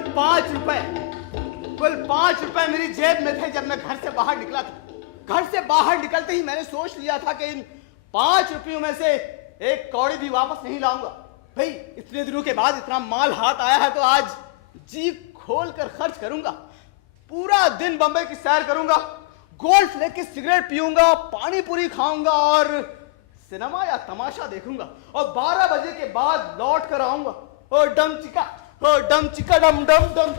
कुल 5 रुपए मेरी जेब में थे जब मैं घर से बाहर निकला था। घर से बाहर निकलते ही मैंने सोच लिया था कि इन 5 रुपयों में से एक कौड़ी भी वापस नहीं लाऊंगा। भाई इतने दिनों के बाद इतना माल हाथ आया है तो आज जी खोल कर खर्च करूंगा। पूरा दिन बंबई की सैर करूंगा, गोल्फ लेके सिगरेट पीऊंगा, पानी पूरी खाऊंगा और सिनेमा या तमाशा देखूंगा और 12 बजे के बाद लौट कर आऊंगा। ओ डम चिका डम डम चिका डम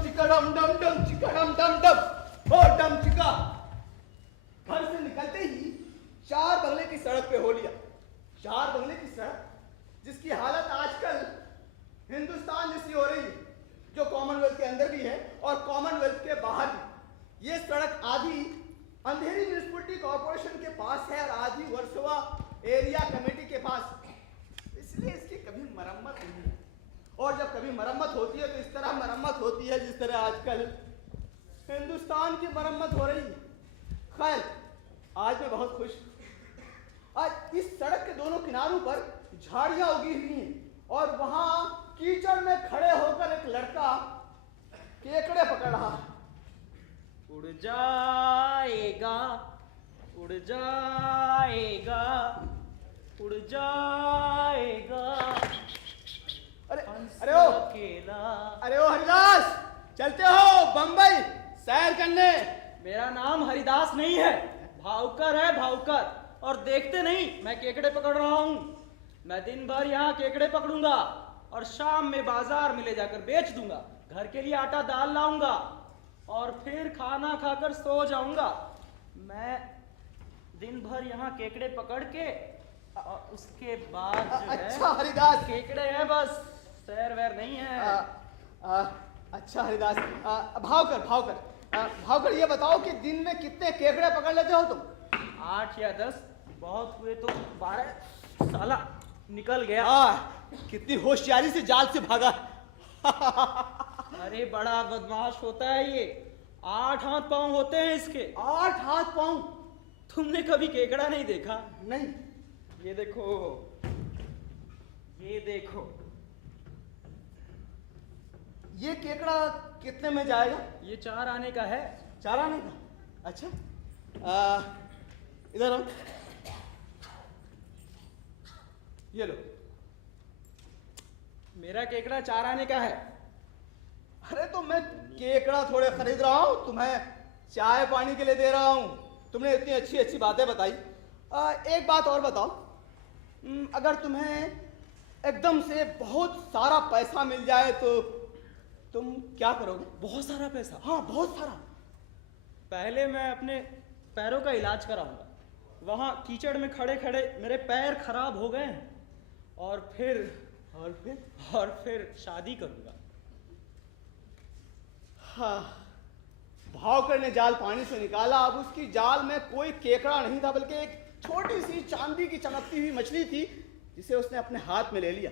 चिका डम ओ डम चिका। घर से निकलते ही 4 बंगले की सड़क पे हो लिया। 4 बंगले की सड़क जिसकी हालत आजकल हिंदुस्तान जैसी हो रही है, जो कॉमनवेल्थ के अंदर भी है और कॉमनवेल्थ के बाहर भी। ये सड़क आधी अंधेरी म्युनिसिपलिटी कॉर्पोरेशन के पास है और आधी वर्सोवा एरिया कमेटी के पास, इसलिए इसकी कभी मरम्मत नहीं है। और जब कभी मरम्मत होती है तो इस तरह मरम्मत होती है जिस तरह आजकल हिंदुस्तान की मरम्मत हो रही है। खैर आज मैं बहुत खुश हूं। आज इस सड़क के दोनों किनारों पर झाड़ियां उगी हुई हैं और वहां कीचड़ में खड़े होकर एक लड़का केकड़े पकड़ रहा है। उड़ जाएगा, उड़ जाएगा, उड़ जाएगा। अरे ओ हरिदास, चलते हो बंबई सैर करने? मेरा नाम हरिदास नहीं है, भावकर है, भावकर। और देखते नहीं मैं केकड़े पकड़ रहा हूं। मैं दिन भर यहाँ केकड़े पकड़ूंगा और शाम में बाजार में ले जाकर बेच दूंगा। घर के लिए आटा दाल लाऊंगा और फिर खाना खाकर सो जाऊंगा। मैं दिन भर यहाँ केकड़े पकड़ के और उसके बाद जो अच्छा है, हरिदास, केकड़े हैं बस, सैर वैर नहीं है। अच्छा हरिदास, भावकर ये बताओ कि दिन में कितने केकड़े पकड़ लेते हो तुम? 8 या 10, बहुत हुए तो 12। साला निकल गया। कितनी होशियारी से जाल से भागा। अरे बड़ा बदमाश होता है ये। 8 हाथ पांव होते हैं इसके। 8 हाथ पांव? तुमने कभी केकड़ा नहीं देखा? नहीं। ये देखो, ये देखो। ये केकड़ा कितने में जाएगा? ये 4 आने का है। 4 आने का? अच्छा, इधर आओ, ये लो। मेरा केकड़ा 4 आने का है। अरे तो मैं केकड़ा थोड़े खरीद रहा हूं, तुम्हें चाय पानी के लिए दे रहा हूं। तुमने इतनी अच्छी अच्छी बातें बताई। एक बात और बताओ, अगर तुम्हें एकदम से बहुत सारा पैसा मिल जाए तो तुम क्या करोगे? बहुत सारा पैसा? हाँ बहुत सारा। पहले मैं अपने पैरों का इलाज कराऊंगा। वहां कीचड़ में खड़े खड़े मेरे पैर खराब हो गए हैं। और फिर शादी करूंगा। हाँ, भावकर ने जाल पानी से निकाला। अब उसकी जाल में कोई केकड़ा नहीं था, बल्कि एक छोटी सी चांदी की चमकती हुई मछली थी जिसे उसने अपने हाथ में ले लिया।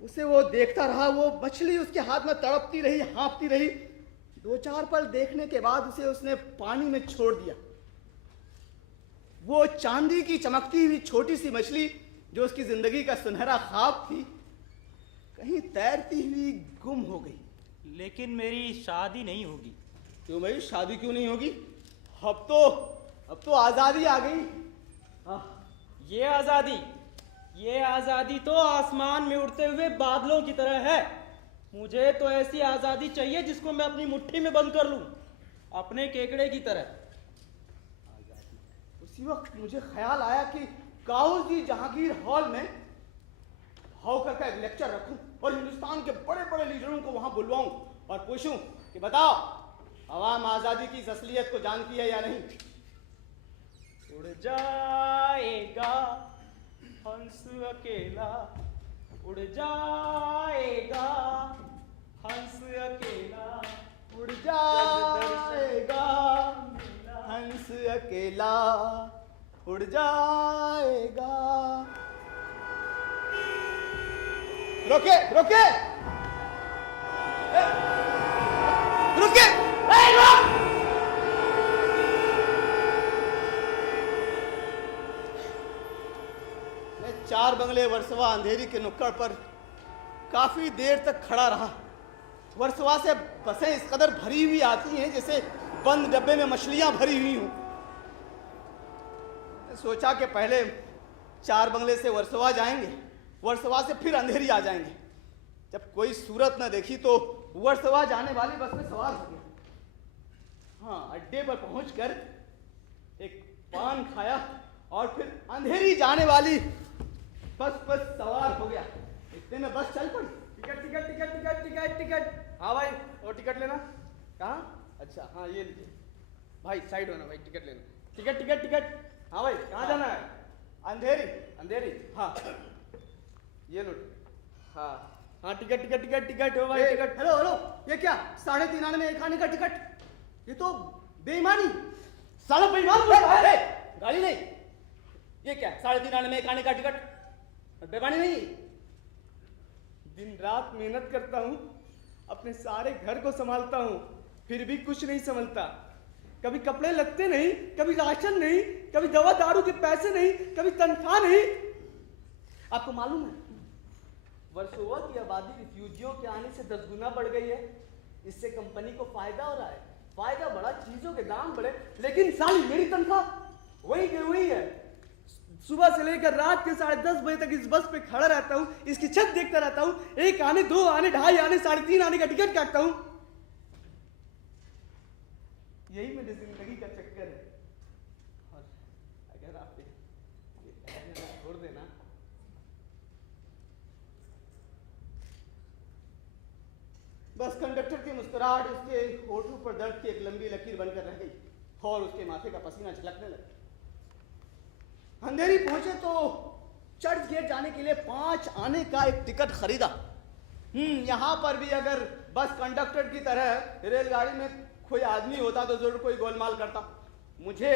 उसे वो देखता रहा। वो मछली उसके हाथ में तड़पती रही, हाँफती रही। 2-4 पल देखने के बाद उसे उसने पानी में छोड़ दिया। वो चांदी की चमकती हुई छोटी सी मछली जो उसकी जिंदगी का सुनहरा ख्वाब थी, कहीं तैरती हुई गुम हो गई। लेकिन मेरी शादी नहीं होगी। क्यों भाई, शादी क्यों नहीं होगी? अब तो आजादी आ गई। ये आजादी तो आसमान में उड़ते हुए बादलों की तरह है। मुझे तो ऐसी आजादी चाहिए जिसको मैं अपनी मुट्ठी में बंद कर लूं, अपने केकड़े की तरह। उसी वक्त मुझे ख्याल आया कि काउजी जहांगीर हॉल में भावकर का एक लेक्चर रखूं और हिंदुस्तान के बड़े बड़े लीडरों को वहां बुलवाऊं और पूछूं कि बताओ, आवाम आजादी की असलियत को जानती है या नहीं? उड़ जाएगा हंस अकेला, उड़ जाएगा हंस अकेला, उड़ जाएगा हंस अकेला, उड़ जाएगा। रोके रोके रुके, रुक! मैं 4 बंगले वर्सोवा अंधेरी के नुक्कड़ पर काफी देर तक खड़ा रहा। वर्सोवा से बसें इस कदर भरी हुई आती हैं जैसे बंद डब्बे में मछलियां भरी हुई हों। सोचा कि पहले 4 बंगले से वर्सोवा जाएंगे, वर्सोवा से फिर अंधेरी आ जाएंगे। जब कोई सूरत न देखी तो वर्सोवा जाने वाली बस में सवार हो गया। हाँ, अड्डे पर पहुंचकर एक पान खाया और फिर अंधेरी जाने वाली बस पर सवार हो गया। इतने में बस चल पड़ी। Ticket ticket ticket ticket ticket ticket. हाँ भाई, वो टिकट लेना। कहाँ? अच्छा, हाँ ये लीजिए। भाई साइड होना भाई, टिकट लेना। Ticket ticket ticket. हाँ भाई, कहाँ जाना है? अंधेरी। अंधेरी। हाँ ये लो। हाँ हाँ, टिकट टिकट टिकट टिकट हो भाई, टिकट। हेलो हेलो, ये क्या 3.5 आने में 1 आने का टिकट? ये तो बेईमानी। साला बेईमान बोलता है। गाली नहीं, ये क्या 3.5 आने में 1 आने का टिकट? बेईमानी नहीं। दिन रात मेहनत करता हूँ, अपने सारे घर को संभालता हूँ, फिर भी कुछ नहीं संभलता। कभी कपड़े लगते नहीं, कभी राशन नहीं, कभी दवा दारू के पैसे नहीं, कभी तनख्वाह नहीं। आपको मालूम है वर्सोवा की आबादी रिफ्यूजियों के आने से 10 गुना बढ़ गई है। इससे कंपनी को फायदा हो रहा है। फायदा बढ़ा, चीजों के दाम बढ़े, लेकिन साली मेरी तनख्वाह वही की वही है। सुबह से लेकर रात के 10:30 बजे तक इस बस पे खड़ा रहता हूँ, इसकी छत देखता रहता हूँ। 1 आने, 2 आने, 2.5 आने, 3.5 आने का टिकट काटता हूँ। यही मेरी जिंदगी का चक्कर है। और अगर आप ये कहना छोड़ देना, बस कंडक्टर की मुस्कुराहट उसके होठों पर दर्द की एक लंबी लकीर बनकर रह गई और उसके माथे का पसीना झलकने लगा। अंधेरी पहुंचे तो चर्च गेट जाने के लिए 5 आने का एक टिकट खरीदा। यहाँ पर भी अगर बस कंडक्टर की तरह रेलगाड़ी में कोई आदमी होता तो जरूर कोई गोलमाल करता। मुझे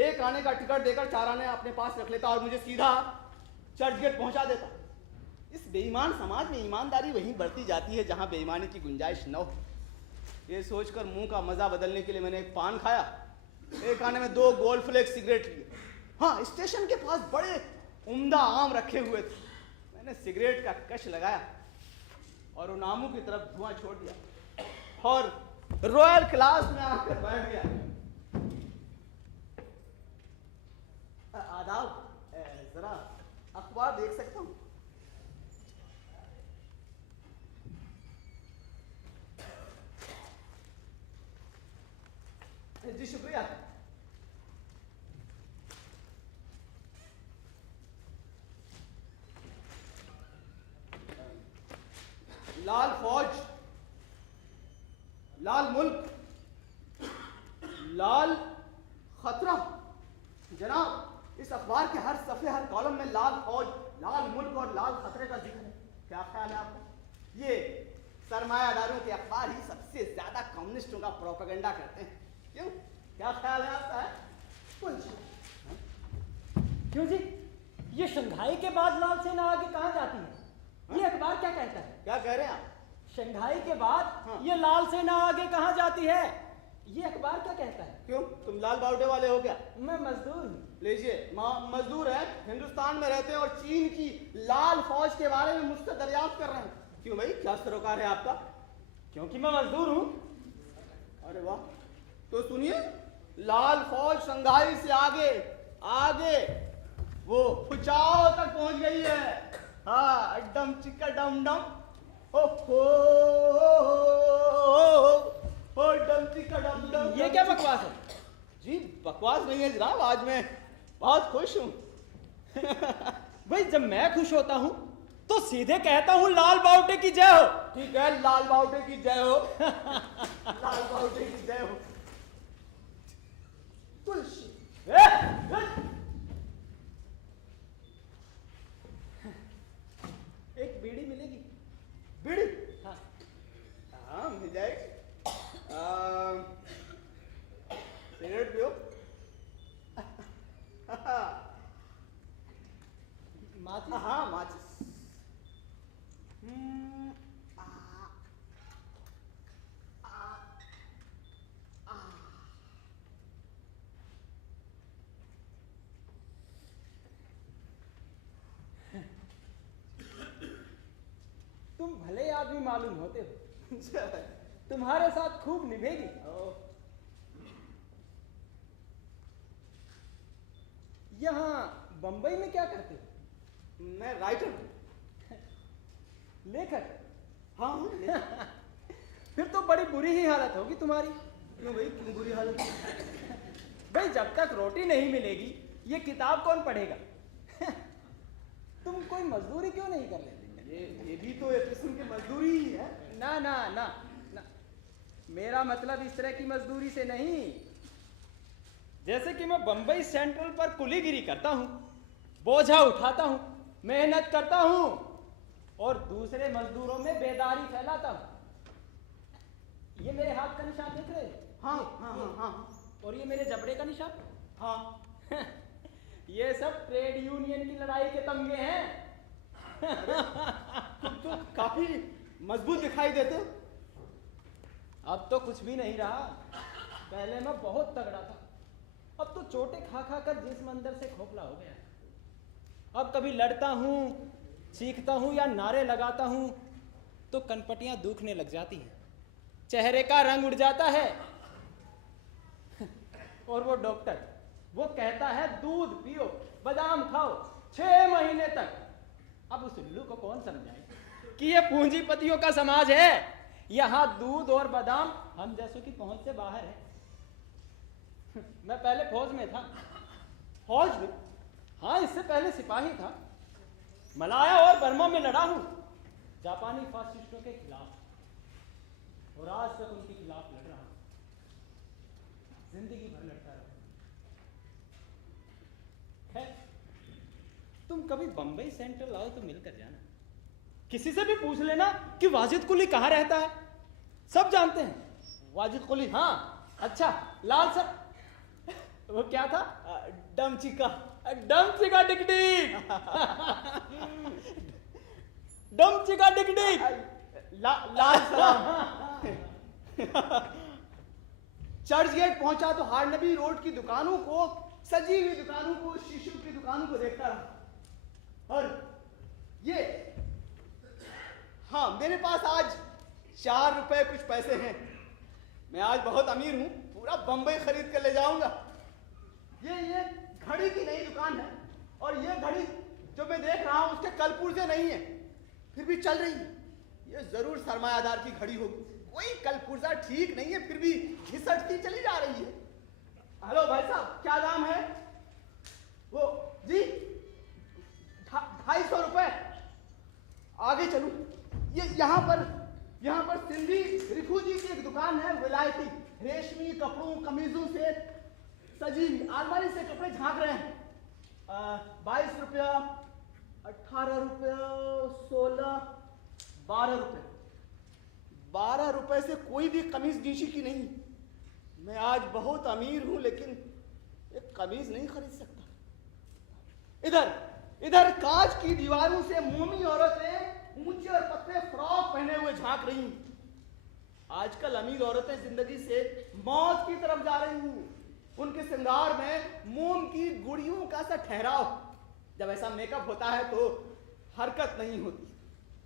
1 आने का टिकट देकर 4 आने अपने पास रख लेता और मुझे सीधा चर्च गेट पहुंचा देता। इस बेईमान समाज में ईमानदारी वहीं बढ़ती जाती है जहां बेईमानी की गुंजाइश न हो। ये सोचकर मुंह का मजा बदलने के लिए मैंने एक पान खाया, 1 आने में 2 गोल्ड फ्लेक्स सिगरेट लिए। हाँ, स्टेशन के पास बड़े उम्दा आम रखे हुए थे। मैंने सिगरेट का कश लगाया और उन आमों की तरफ धुआं छोड़ दिया और रॉयल क्लास में आकर बैठ गया। आदाब, जरा अखबार देख सकता हूँ? जी शुक्रिया। लाल फौज, लाल मुल्क, लाल खतरा। जनाब, इस अखबार के हर सफे, हर कॉलम में लाल फौज, लाल मुल्क और लाल खतरे का जिक्र है। क्या ख्याल है आपका? ये सरमायादारों के अखबार ही सबसे ज्यादा कम्युनिस्टों का प्रोपेगेंडा करते हैं। क्यों, क्या ख्याल है आपका? क्यों जी, ये शंघाई के बाद लाल सेना आगे कहाँ जाती है? ये अखबार क्या कहता है? क्या कह रहे हैं आप? शंघाई के बाद हाँ। ये लाल सेना आगे कहाँ जाती है? ये अखबार क्या कहता है? क्यों, तुम लाल बावटे वाले हो क्या? मैं मजदूर हूँ। लीजिए, मजदूर है, हिंदुस्तान में रहते हैं और चीन की लाल फौज के बारे में मुझसे दरियाफ्त कर रहे हैं। क्यों भाई, क्या सरोकार है आपका? क्योंकि मैं मजदूर हूँ। अरे वाह, तो सुनिए, लाल फौज शंघाई से आगे आगे वो फुचाओ तक पहुंच गई है। हाँ, डम चिक्का डम डम, ओ हो डम चिक्का डम डम। ये क्या बकवास है? जी बकवास नहीं है जनाब, आज मैं बहुत खुश हूँ। भाई, जब मैं खुश होता हूँ तो सीधे कहता हूँ लाल बावटे की जय हो। ठीक है, लाल बावटे की जय हो। लाल बावटे की जय हो। एक बीड़ी मिलेगी? बीड़ी? हाँ। हाँ, मिल जाएगी। सिगरेट पियो। माचिस? हाँ, माचिस। तुम भले आदमी मालूम होते हो, तुम्हारे साथ खूब निभेगी। यहाँ बंबई में क्या करते हो? मैं राइटर हूँ। लेखक? हाँ हाँ, लेखक। फिर तो बड़ी बुरी ही हालत होगी तुम्हारी। क्यों भाई, क्यों बुरी हालत? भाई जब तक रोटी नहीं मिलेगी ये किताब कौन पढ़ेगा? तुम कोई मजदूरी क्यों नहीं कर लेते? ये भी तो एक किस्म की मजदूरी ही है। ना ना ना ना, मेरा मतलब इस तरह की मजदूरी से नहीं। जैसे कि मैं बंबई सेंट्रल पर कुलीगिरी करता हूँ, बोझा उठाता हूँ, मेहनत करता हूँ और दूसरे मजदूरों में बेदारी फैलाता हूँ। ये मेरे हाथ का निशान देख रहे हो? हाँ हाँ हाँ हाँ। और ये मेरे जबड़े का निशान? हाँ। ये सब ट्रेड यूनियन की लड़ाई के तमगे हैं। तुम तो काफी मजबूत दिखाई देते हो। अब तो कुछ भी नहीं रहा, पहले मैं बहुत तगड़ा था, अब तो चोटें खा खा कर जिस्म अंदर से खोखला हो गया। अब कभी लड़ता हूँ, चीखता हूँ या नारे लगाता हूँ तो कनपटियां दुखने लग जाती हैं, चेहरे का रंग उड़ जाता है। और वो डॉक्टर वो कहता है दूध पियो, बादाम खाओ 6 महीने तक। अब उस उल्लू को कौन समझाए कि ये पूंजीपतियों का समाज है, यहाँ दूध और बादाम हम जैसों की पहुंच से बाहर है। मैं पहले फौज में था। फौज में? हाँ, इससे पहले सिपाही था। मलाया और बर्मा में लड़ा हूं जापानी फासिस्टों के खिलाफ, और आज तक उनके खिलाफ लड़ रहा हूं, जिंदगी भर लड़ता रहा। खैर, तुम कभी बंबई सेंट्रल आओ तो मिलकर जाना। किसी से भी पूछ लेना कि वाजिद कुली कहाँ रहता है, सब जानते हैं। वाजिद कुली? हाँ। अच्छा, लाल सर वो क्या था? डमचिका। डमचिका डिगडिग। डमचिका डिगडिग। लाल सलाम। चर्च गेट पहुंचा तो हारनबी रोड की दुकानों को, सजी हुई दुकानों को, शीशों की दुकानों को देखता रहा। और ये, हाँ, मेरे पास आज 4 रुपए कुछ पैसे हैं। मैं आज बहुत अमीर हूं, पूरा बंबई खरीद कर ले जाऊंगा। ये घड़ी की नई दुकान है, और ये घड़ी जो मैं देख रहा हूं उसके कल पुर्जे नहीं है, फिर भी चल रही है। ये जरूर सरमायादार की घड़ी होगी, कोई कल पुर्जा ठीक नहीं है, फिर भी घिसटती चली जा रही है। हेलो भाई साहब, क्या दाम है? वो जी 250 रुपए। आगे चलूं? ये यहाँ पर सिंधी रिफूजी की एक दुकान है, विलायती रेशमी कपड़ों कमीजों से सजी हुई, अलमारी से कपड़े झांक रहे हैं। 22 रुपया, 18 रुपया, 16, 12 रुपए। 12 रुपए से कोई भी कमीज नीची की नहीं। मैं आज बहुत अमीर हूं, लेकिन एक कमीज नहीं खरीद सकता। इधर कांच की दीवारों से मोमी औरतें ऊंचे और पतले फ्रॉक पहने हुए झांक रही हैं। आजकल अमीर औरतें जिंदगी से मौत की तरफ जा रही हैं। उनके श्रृंगार में मोम की गुड़ियों का सा ठहराव। जब ऐसा मेकअप होता है तो हरकत नहीं होती,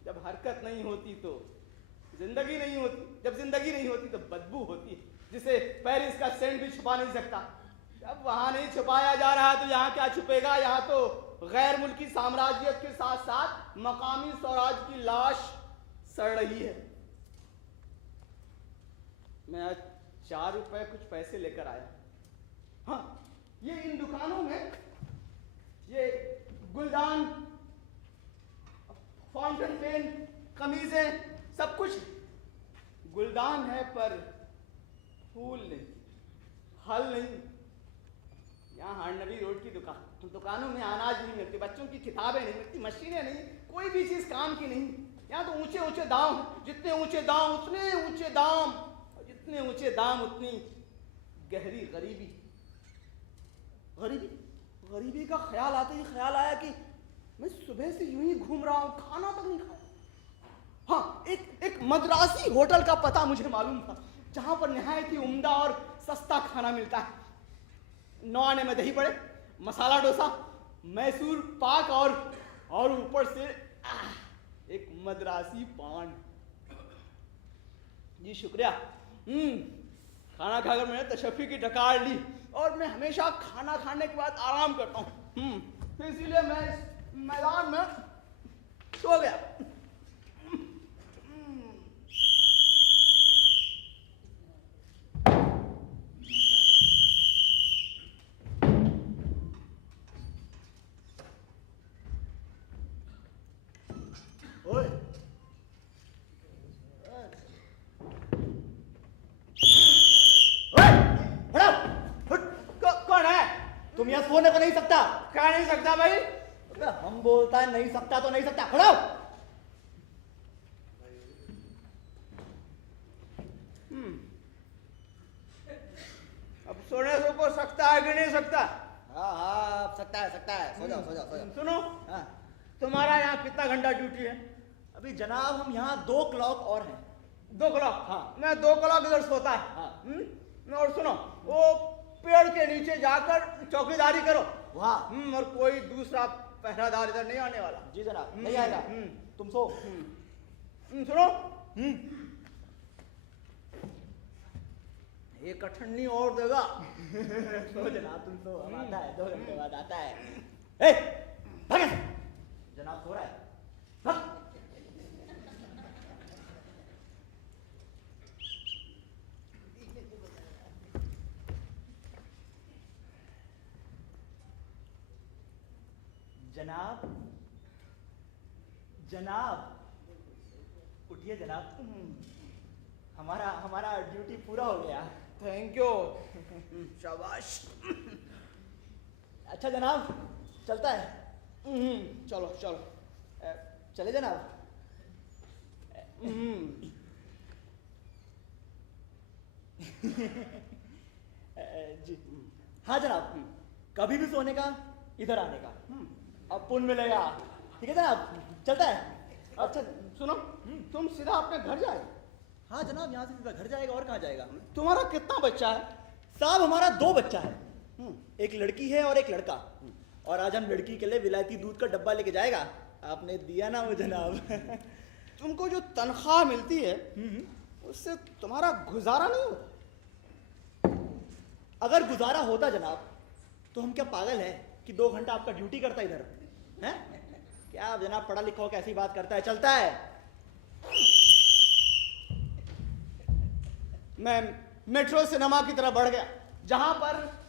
जब हरकत नहीं होती तो जिंदगी नहीं होती, जब जिंदगी नहीं होती तो बदबू होती है, जिसे पेरिस का सेंट भी छुपा नहीं सकता। जब वहां नहीं छुपाया जा रहा तो यहाँ क्या छुपेगा? यहाँ तो गैर मुल्की साम्राज्यत के साथ साथ मकामी स्वराज की लाश सड़ रही है। मैं आज 4 रुपए कुछ पैसे लेकर आया। हाँ, ये इन दुकानों में ये गुलदान, फाउंटेन पेन, कमीजें, सब कुछ गुलदान है, पर फूल नहीं, हल नहीं। यहाँ हारनबी रोड की दुकानों में अनाज नहीं मिलती, बच्चों की किताबें नहीं मिलती, मशीनें नहीं, कोई भी चीज काम की नहीं। यहाँ तो ऊंचे ऊंचे दाम, जितने ऊंचे दाम उतने ऊंचे दाम, और जितने ऊंचे दाम उतनी गहरी गरीबी। गरीबी का ख्याल आते ही ख्याल आया कि मैं सुबह से यूं ही घूम रहा हूं, खाना तक नहीं खाया। हाँ, एक मद्रासी होटल का पता मुझे मालूम था, जहां पर निहायत ही उम्दा और सस्ता खाना मिलता है। 9 आने में दही बड़े, मसाला डोसा, मैसूर पाक और ऊपर से एक मद्रासी पान। जी शुक्रिया। खाना खाकर मैंने तशफ़ी की डकार ली और मैं हमेशा खाना खाने के बाद आराम करता हूँ। तो इसीलिए मैं इस मैदान में सो गया। ओए हटाओ! हट! कौन है? तुम यहाँ सोने को नहीं सकता। क्या नहीं सकता भाई? अबे हम बोलता है नहीं सकता तो नहीं सकता। हटाओ! अब सोने से ऊपर सकता है कि नहीं सकता? हाँ हाँ सकता है सकता है। सो जाओ सो जाओ सो जाओ। सुनो, हाँ तुम्हारा यहाँ कितना घंटा ड्यूटी है? अभी जनाब हम यहाँ 2 क्लॉक और हैं। 2 क्लॉक? हाँ। मैं 2 क्लॉक इधर सोता है। हाँ। और सुनो, वो पेड़ के नीचे जाकर चौकीदारी करो। वाह और कोई दूसरा पहरादार इधर नहीं आने वाला। जी जनाब नहीं आएगा। तुम सो। सुनो, ये कठन्नी और देगा। सो जनाब तुम सो। हम आता है 2 घंटे बाद आता है। ए भाग यहाँ से। जनाब सो रहा है। भाग। जनाब जनाब उठिए जनाब। हमारा हमारा ड्यूटी पूरा हो गया। Thank you. शाबाश। अच्छा जनाब चलता है। चलो चलो। चले जनाब। जी हाँ जनाब कभी भी सोने का इधर आने का अब पुण्य मिलेगा। ठीक है जनाब चलता है। अच्छा सुनो, तुम सीधा अपने घर जाए? हाँ जनाब यहाँ से सीधा घर जाएगा और कहाँ जाएगा। तुम्हारा कितना बच्चा है? साहब हमारा 2 बच्चा है। एक लड़की है और एक लड़का। और आज हम लड़की के लिए विलायती दूध का डब्बा लेके जाएगा। आपने दिया ना वो जनाब। तुमको जो तनख्वाह मिलती है उससे तुम्हारा गुजारा नहीं होता? अगर गुजारा होता जनाब तो हम क्या पागल है कि 2 घंटा आपका ड्यूटी करता इधर हैं? क्या जनाब पढ़ा लिखा हो कैसी बात करता है। चलता है। मैं मेट्रो सिनेमा की तरफ बढ़ गया, जहां पर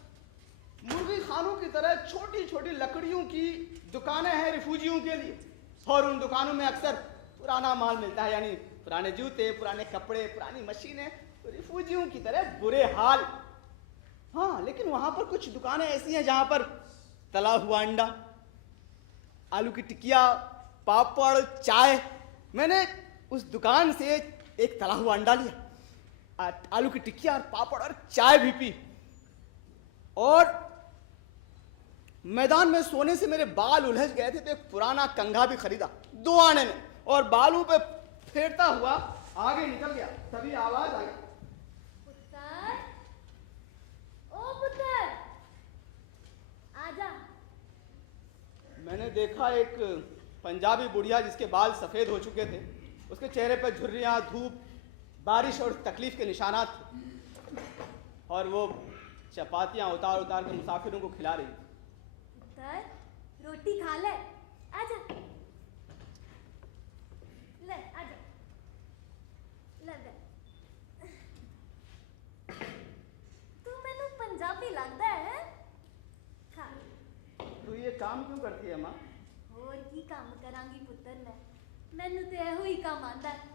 मुर्गी खानों की तरह छोटी छोटी लकड़ियों की दुकानें हैं रिफ्यूजियों के लिए। और उन दुकानों में अक्सर पुराना माल मिलता है, यानी पुराने जूते, पुराने कपड़े, पुरानी मशीनें। रिफ्यूजियों की तरह बुरे हाल। हाँ, लेकिन वहां पर कुछ दुकानें ऐसी हैं जहां पर तला हुआ अंडा, आलू की टिकिया, पापड़, चाय। मैंने उस दुकान से एक तला हुआ अंडा लिया, आलू की टिकिया और पापड़ और चाय भी पी। और मैदान में सोने से मेरे बाल उलझ गए थे तो एक पुराना कंघा भी खरीदा 2 आने में, और बालों पे फेरता हुआ आगे निकल गया। तभी आवाज आई, पुत्र, ओ पुत्र, आजा। मैंने देखा एक पंजाबी बुढ़िया जिसके बाल सफेद हो चुके थे। उसके चेहरे पर झुर्रियां, धूप, बारिश और तकलीफ के निशानात थे, और वो चपातियां उतार उतार के मुसाफिरों को खिला रही थी। पुत्र, रोटी खा ले, आजा। ले आजा, ले दे। तू मैनू पंजाबी लगता है? खा। तो ये काम क्यों करती है माँ? होर की काम करांगी पुत्र मैं। मैनू तो एहो ही काम आंदा है।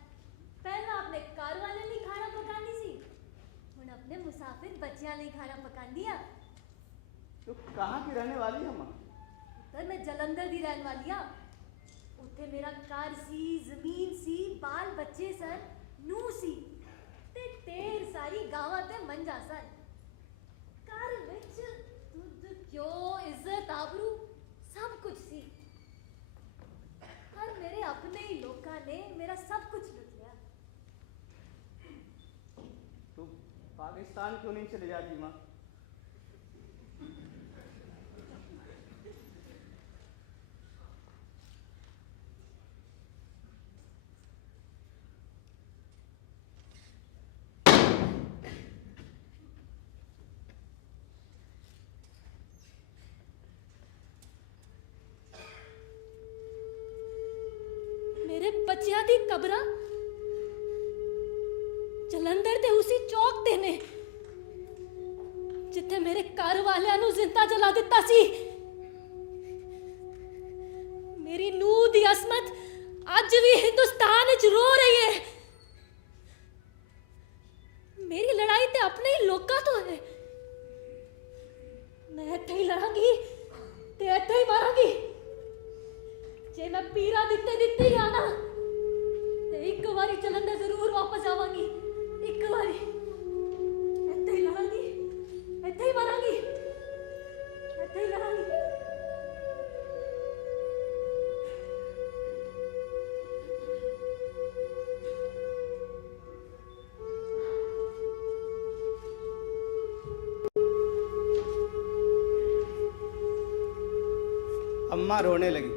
पहला अपने कार वाले लिए खाना पकानी सी, हुण अपने मुसाफिर बच्चियां लिए खाना पकांदी आ। तो कहाँ की रहने वाली है माँ? पुत्र मैं जलंधर दी रहन वाली आ। उत्थे मेरा घर सी, जमीन सी, बाल बच्चे सन, नूह सी ते ढेर सारी गावां ते मंझां सन। घर विच दुध, घ्यो, इज्जत, आबरू सब कुछ सी। पर मेरे अपने ही लोकां ने मेरा सब कुछ लुट लिया। तो पाकिस्तान क्यों नहीं चली जाती माँ? ਭੱਜਿਆ ਦੀ ਕਬਰਾਂ ਜਲੰਧਰ ਦੇ ਉਸੇ ਚੌਕ ਤੇ ਨੇ ਜਿੱਥੇ ਮੇਰੇ ਘਰ ਵਾਲਿਆਂ ਨੂੰ ਜ਼ਿੰਦਾ ਜਲਾ ਦਿੱਤਾ ਸੀ। ਮੇਰੀ ਨੂੰਹ ਦੀ ਅਸਮਤ ਅੱਜ ਵੀ ਹਿੰਦੁਸਤਾਨ ਵਿੱਚ ਰੋ ਰਹੀ ਹੈ। ਮੇਰੀ ਲੜਾਈ ਤੇ ਆਪਣੇ ਹੀ ਲੋਕਾਂ ਤੋਂ ਹੈ। ਮੈਂ ਇੱਥੇ ਹੀ ਲੜਾਂਗੀ ਤੇ ਇੱਥੇ ਹੀ ਮਾਰਾਂਗੀ। ਜੇ ਮੈਂ ਪੀਰਾ ਦਿੱਤੇ ਹੀ ਆਣਾ ਤੇ ਇੱਕ ਵਾਰੀ ਜਲੰਧਰ ਜ਼ਰੂਰ ਵਾਪਸ ਆਵਾਂਗੀ। ਇੱਕ ਵਾਰੀ ਇੱਥੇ ਹੀ ਲੜਾਂਗੀ, ਇੱਥੇ ਹੀ ਮਾਰਾਂਗੀ, ਇੱਥੇ ਹੀ ਲੜਾਂਗੀ। अम्मा रोने लगी।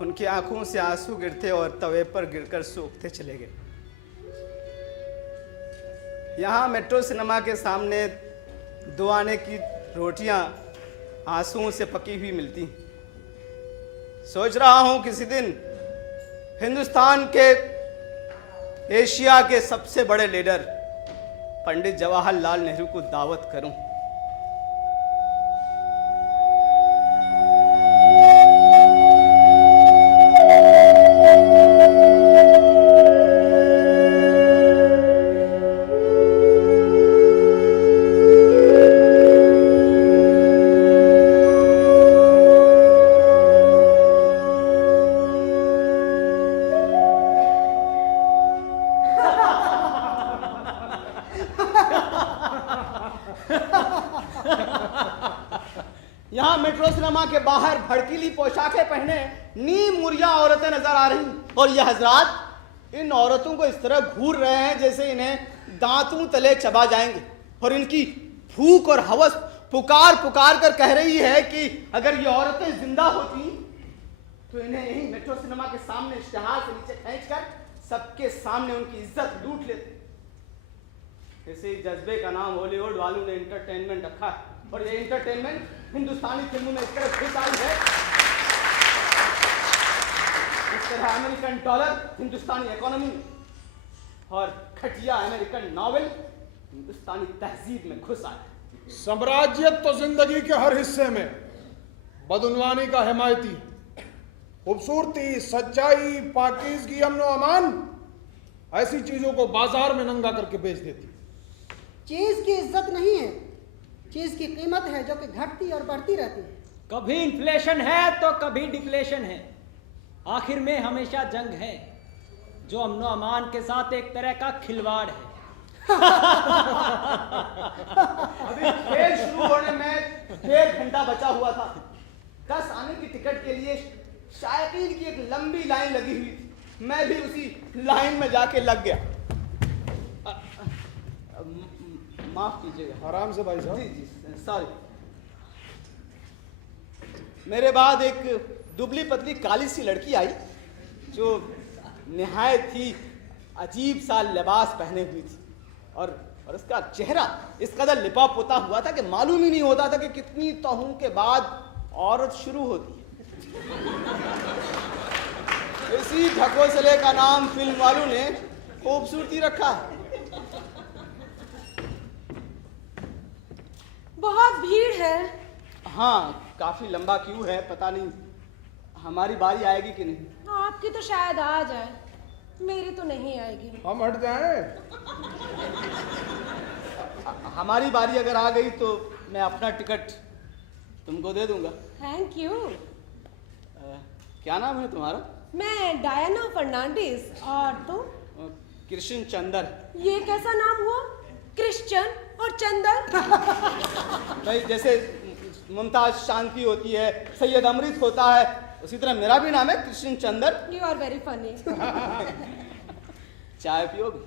उनकी आंखों से आंसू गिरते और तवे पर गिरकर सूखते चले गए। यहाँ मेट्रो सिनेमा के सामने 2 आने की रोटियां आंसुओं से पकी हुई मिलती। सोच रहा हूँ किसी दिन हिंदुस्तान के एशिया के सबसे बड़े लीडर पंडित जवाहरलाल नेहरू को दावत करूं। यहाँ मेट्रो सिनेमा के बाहर भड़कीली पोशाकें पहने नीम मुरिया औरतें नजर आ रही और ये हजरात इन औरतों को इस तरह घूर रहे हैं जैसे इन्हें दांतों तले चबा जाएंगे। और इनकी भूख और हवस पुकार पुकार कर कह रही है कि अगर ये औरतें जिंदा होती तो इन्हें यही मेट्रो सिनेमा के सामने इश्तिहार से नीचे खींचकर सबके सामने उनकी इज्जत लूट लेते। इसी जज्बे का नाम हॉलीवुड वालों ने एंटरटेनमेंट रखा है और ये एंटरटेनमेंट हिंदुस्तानी फिल्मों में इस तरह घुस आई है। इस तरह अमेरिकन डॉलर हिंदुस्तानी इकोनॉमी में और घटिया अमेरिकन नॉवेल हिंदुस्तानी तहजीब में घुस आए। साम्राज्यत तो जिंदगी के हर हिस्से में बदउनवानी का हिमायती, खूबसूरती, सच्चाई, पाकीज़गी, अमन व अमान ऐसी चीजों को बाजार में नंगा करके बेच देती। चीज की इज्जत नहीं है, चीज की कीमत है जो कि घटती और बढ़ती रहती है। कभी इन्फ्लेशन है तो कभी डिफ्लेशन है, आखिर में हमेशा जंग है जो अमनो अमान के साथ एक तरह का खिलवाड़ है। अभी खेल शुरू होने में 1.5 घंटा बचा हुआ था। 10 आने की टिकट के लिए शायकीन की एक लंबी लाइन लगी हुई थी। मैं भी उसी लाइन में जाके लग गया। माफ कीजिएगा। आराम से भाई साहब। जी जी सॉरी। मेरे बाद एक दुबली पतली काली सी लड़की आई जो निहायत ही अजीब सा लिबास पहने हुई थी और उसका चेहरा इस कदर लिपा पोता हुआ था कि मालूम ही नहीं होता था कि कितनी तहों के बाद औरत शुरू होती है। इसी ढकोसले का नाम फिल्म वालों ने खूबसूरती रखा है। बहुत भीड़ है। हाँ काफी लंबा क्यू है, पता नहीं हमारी बारी आएगी कि नहीं। आपकी तो शायद आ जाए, मेरी तो नहीं आएगी। हम हट जाएं। हमारी बारी अगर आ गई तो मैं अपना टिकट तुमको दे दूंगा। Thank you. क्या नाम है तुम्हारा? मैं डायना फर्नांडिस। और तुम? कृष्ण चंदर। ये कैसा नाम हुआ? क्रिश्चियन और चंदर। भाई जैसे मुमताज शांति होती है, सैयद अमृत होता है, उसी तरह मेरा भी नाम है Krishna Chander. You are very funny. चाय पियोगे?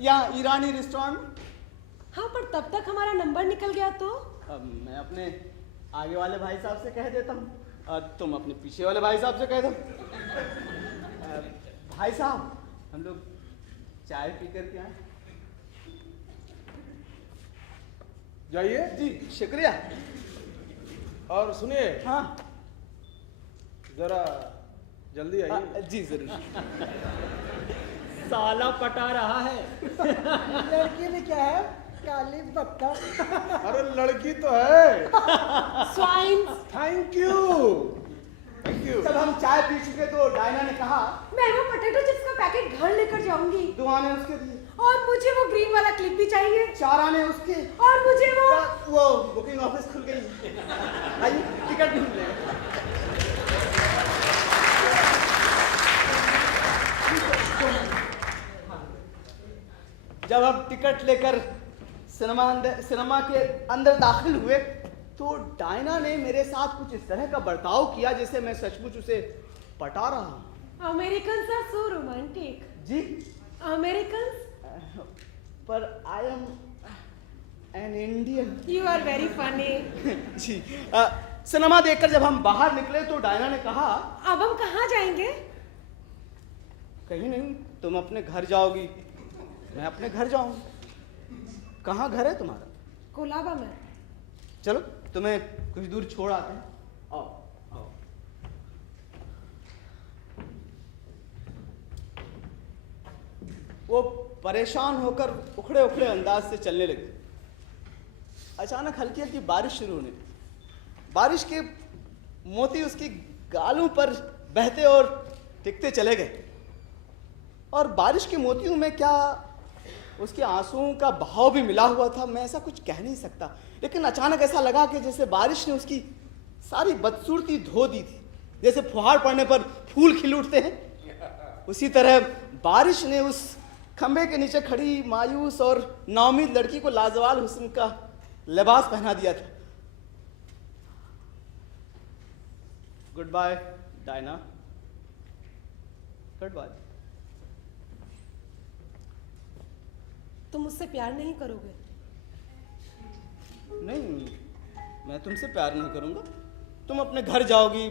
यहाँ ईरानी रेस्टोरेंट। हाँ पर तब तक हमारा नंबर निकल गया तो? अब मैं अपने आगे वाले भाई साहब से कह देता हूँ और तुम अपने पीछे वाले भाई साहब से कह दो। भाई साहब हम लोग चाय पी कर के आए। जाइए। जी शुक्रिया। और सुनिए, हाँ जरा जल्दी आइए। जी जरूर। साला पटा रहा है। लड़की भी क्या है, काली बत्ता। अरे लड़की तो है। Swine. Thank you, thank you. जब हम चाय पी चुके तो डायना ने कहा, मैं वो पोटैटो चिप्स का पैकेट घर लेकर जाऊंगी। 2 आने उसके दिए, और मुझे वो ग्रीन वाला क्लिप भी चाहिए। 4 आने उसके, और मुझे वो बुकिंग ऑफिस खुल गई, आइए टिकट भी मिलेगा। जब हम टिकट लेकर सिनेमा के अंदर दाखिल हुए तो डायना ने मेरे साथ कुछ इस तरह का बर्ताव किया जैसे मैं सचमुच उसे पटा रहा हूँ। Americans are so romantic. जी, अमेरिकन्स। पर I am an Indian. You are very funny. जी, सिनेमा देखकर जब हम बाहर निकले तो डायना ने कहा, अब हम कहाँ जाएंगे? कहीं नहीं, तुम अपने घर जाओगी, मैं अपने घर जाऊंगी। कहाँ घर है तुम्हारा? कोलाबा में। चलो तुम्हें कुछ दूर छोड़ आते हैं, आओ आओ। वो परेशान होकर उखड़े उखड़े अंदाज से चलने लगे। अचानक हल्की हल्की बारिश शुरू होने लगी। बारिश के मोती उसकी गालों पर बहते और टिकते चले गए, और बारिश के मोतियों में क्या उसके आंसुओं का बहाव भी मिला हुआ था, मैं ऐसा कुछ कह नहीं सकता। लेकिन अचानक ऐसा लगा कि जैसे बारिश ने उसकी सारी बदसूरती धो दी थी। जैसे फुहार पड़ने पर फूल खिल उठते हैं, उसी तरह बारिश ने उस खंबे के नीचे खड़ी मायूस और नाउमीद लड़की को लाजवाब हुस्न का लिबास पहना दिया था। Good bye Diana, good bye. तुम मुझसे प्यार नहीं करोगे? नहीं, मैं तुमसे प्यार नहीं करूंगा। तुम अपने घर जाओगी,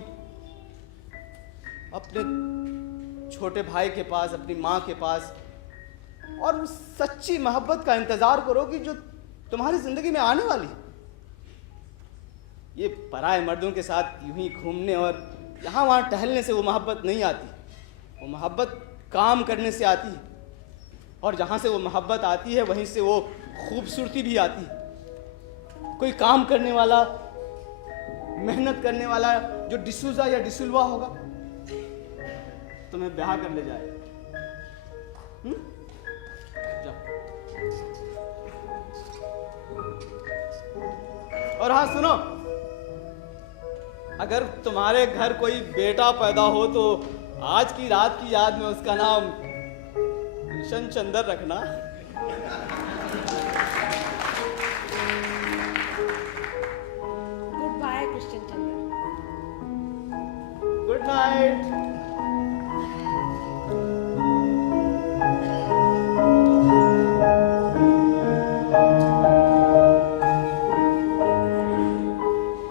अपने छोटे भाई के पास, अपनी माँ के पास, और उस सच्ची मोहब्बत का इंतजार करोगी जो तुम्हारी जिंदगी में आने वाली है। ये पराए मर्दों के साथ यूं ही घूमने और यहाँ वहाँ टहलने से वो मोहब्बत नहीं आती। वो मोहब्बत काम करने से आती है, और जहाँ से वो मोहब्बत आती है वहीं से वो खूबसूरती भी आती है। कोई काम करने वाला, मेहनत करने वाला जो डिसूजा या डिसुलवा होगा, तुम्हें ब्याह कर ले जाए। जाओ। और हाँ सुनो, अगर तुम्हारे घर कोई बेटा पैदा हो तो आज की रात की याद में उसका नाम कृष्ण चंद्र रखना। Good bye Christian Chandra. Good night.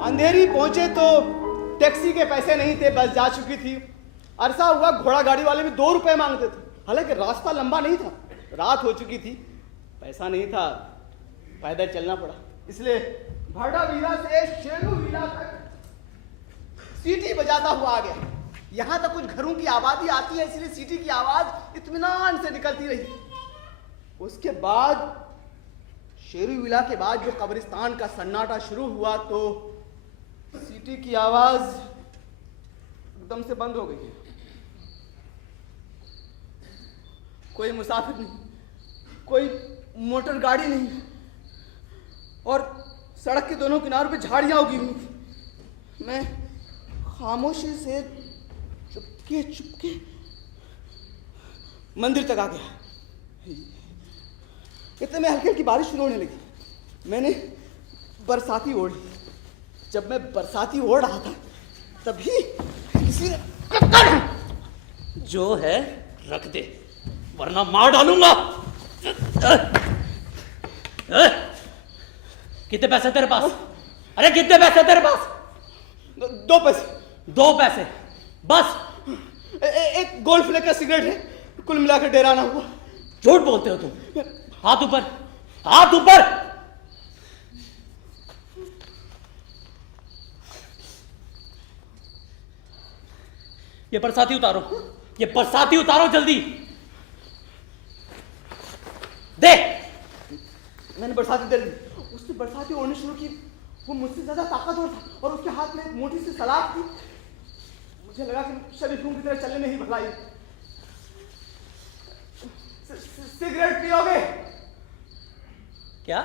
Andheri पहुंचे तो टैक्सी के पैसे नहीं थे, बस जा चुकी थी। अरसा हुआ घोड़ा गाड़ी वाले भी 2 रुपए मांगते थे, हालांकि रास्ता लंबा नहीं था, रात हो चुकी थी, पैसा नहीं था, पैदल चलना पड़ा। इसलिए भाड़ा वीरा से शेरू वीरा तक सीटी बजाता हुआ आ गया। यहाँ तक कुछ घरों की आबादी आती है, इसलिए सीटी की आवाज इत्मीनान से निकलती रही। उसके बाद शेरू विला के बाद जो कब्रिस्तान का सन्नाटा शुरू हुआ तो सीटी की आवाज एकदम से बंद हो गई। कोई मुसाफिर नहीं, कोई मोटर गाड़ी नहीं, और सड़क के दोनों किनारों पे झाड़ियां उगी हुई थी। मैं खामोशी से चुपके चुपके मंदिर तक आ गया। इतने में हल्की हल्की बारिश शुरू होने लगी। मैंने बरसाती ओढ़ ली। जब मैं बरसाती ओढ़ रहा था तभी किसी ने जो है रख दे वरना मार डालूंगा। कितने पैसे तेरे पास? अरे कितने पैसे तेरे पास? 2 पैसे। 2 पैसे बस? एक गोल्फ लेकर सिगरेट है, कुल मिलाकर 1.5 आना हुआ। झूठ बोलते हो तुम। हाथ ऊपर, हाथ ऊपर। ये बरसाती उतारो, ये बरसाती उतारो जल्दी। दे। मैंने बरसाती दे दी। उसने बरसाती ओढ़नी शुरू की। वो मुझसे ज्यादा ताकतवर था और उसके हाथ में एक मोटी सी सलाख थी। मुझे लगा कि शरीफों की तरह चलने में ही भलाई। सिगरेट पियोगे? क्या?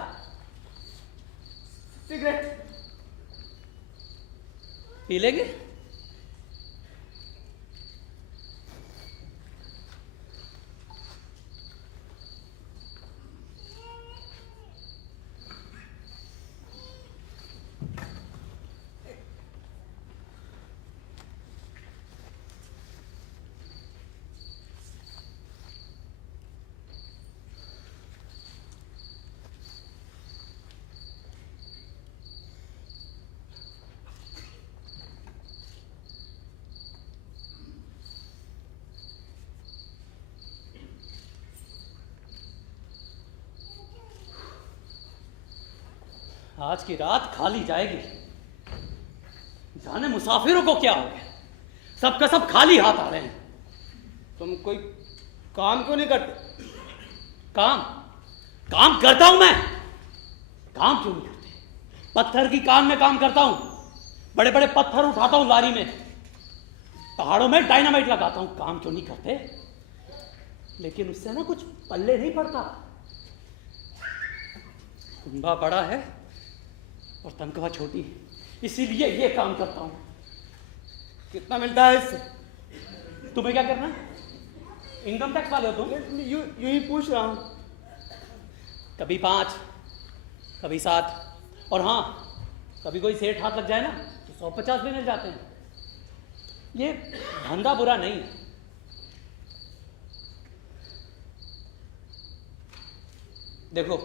सिगरेट पी लेंगे? आज की रात खाली जाएगी। जाने मुसाफिरों को क्या हो गया, सबका सब खाली हाथ आ रहे हैं। तुम कोई काम क्यों नहीं करते? काम काम करता हूं मैं। काम क्यों नहीं करते? पत्थर की कान में काम करता हूं, बड़े बड़े पत्थर उठाता हूं लारी में, पहाड़ों में डायनामाइट लगाता हूं। काम क्यों नहीं करते? लेकिन उससे ना कुछ पल्ले नहीं पड़ता। कुंभा बड़ा है और तनख्वाह छोटी, इसीलिए ये काम करता हूं। कितना मिलता है इससे? तुम्हें क्या करना है? इनकम टैक्स वाले हो तुम? यूं ही पूछ रहा हूं। कभी 5, कभी 7, और हाँ, कभी कोई सेठ हाथ लग जाए ना तो 150 भी मिल जाते हैं। ये धंधा बुरा नहीं है। देखो,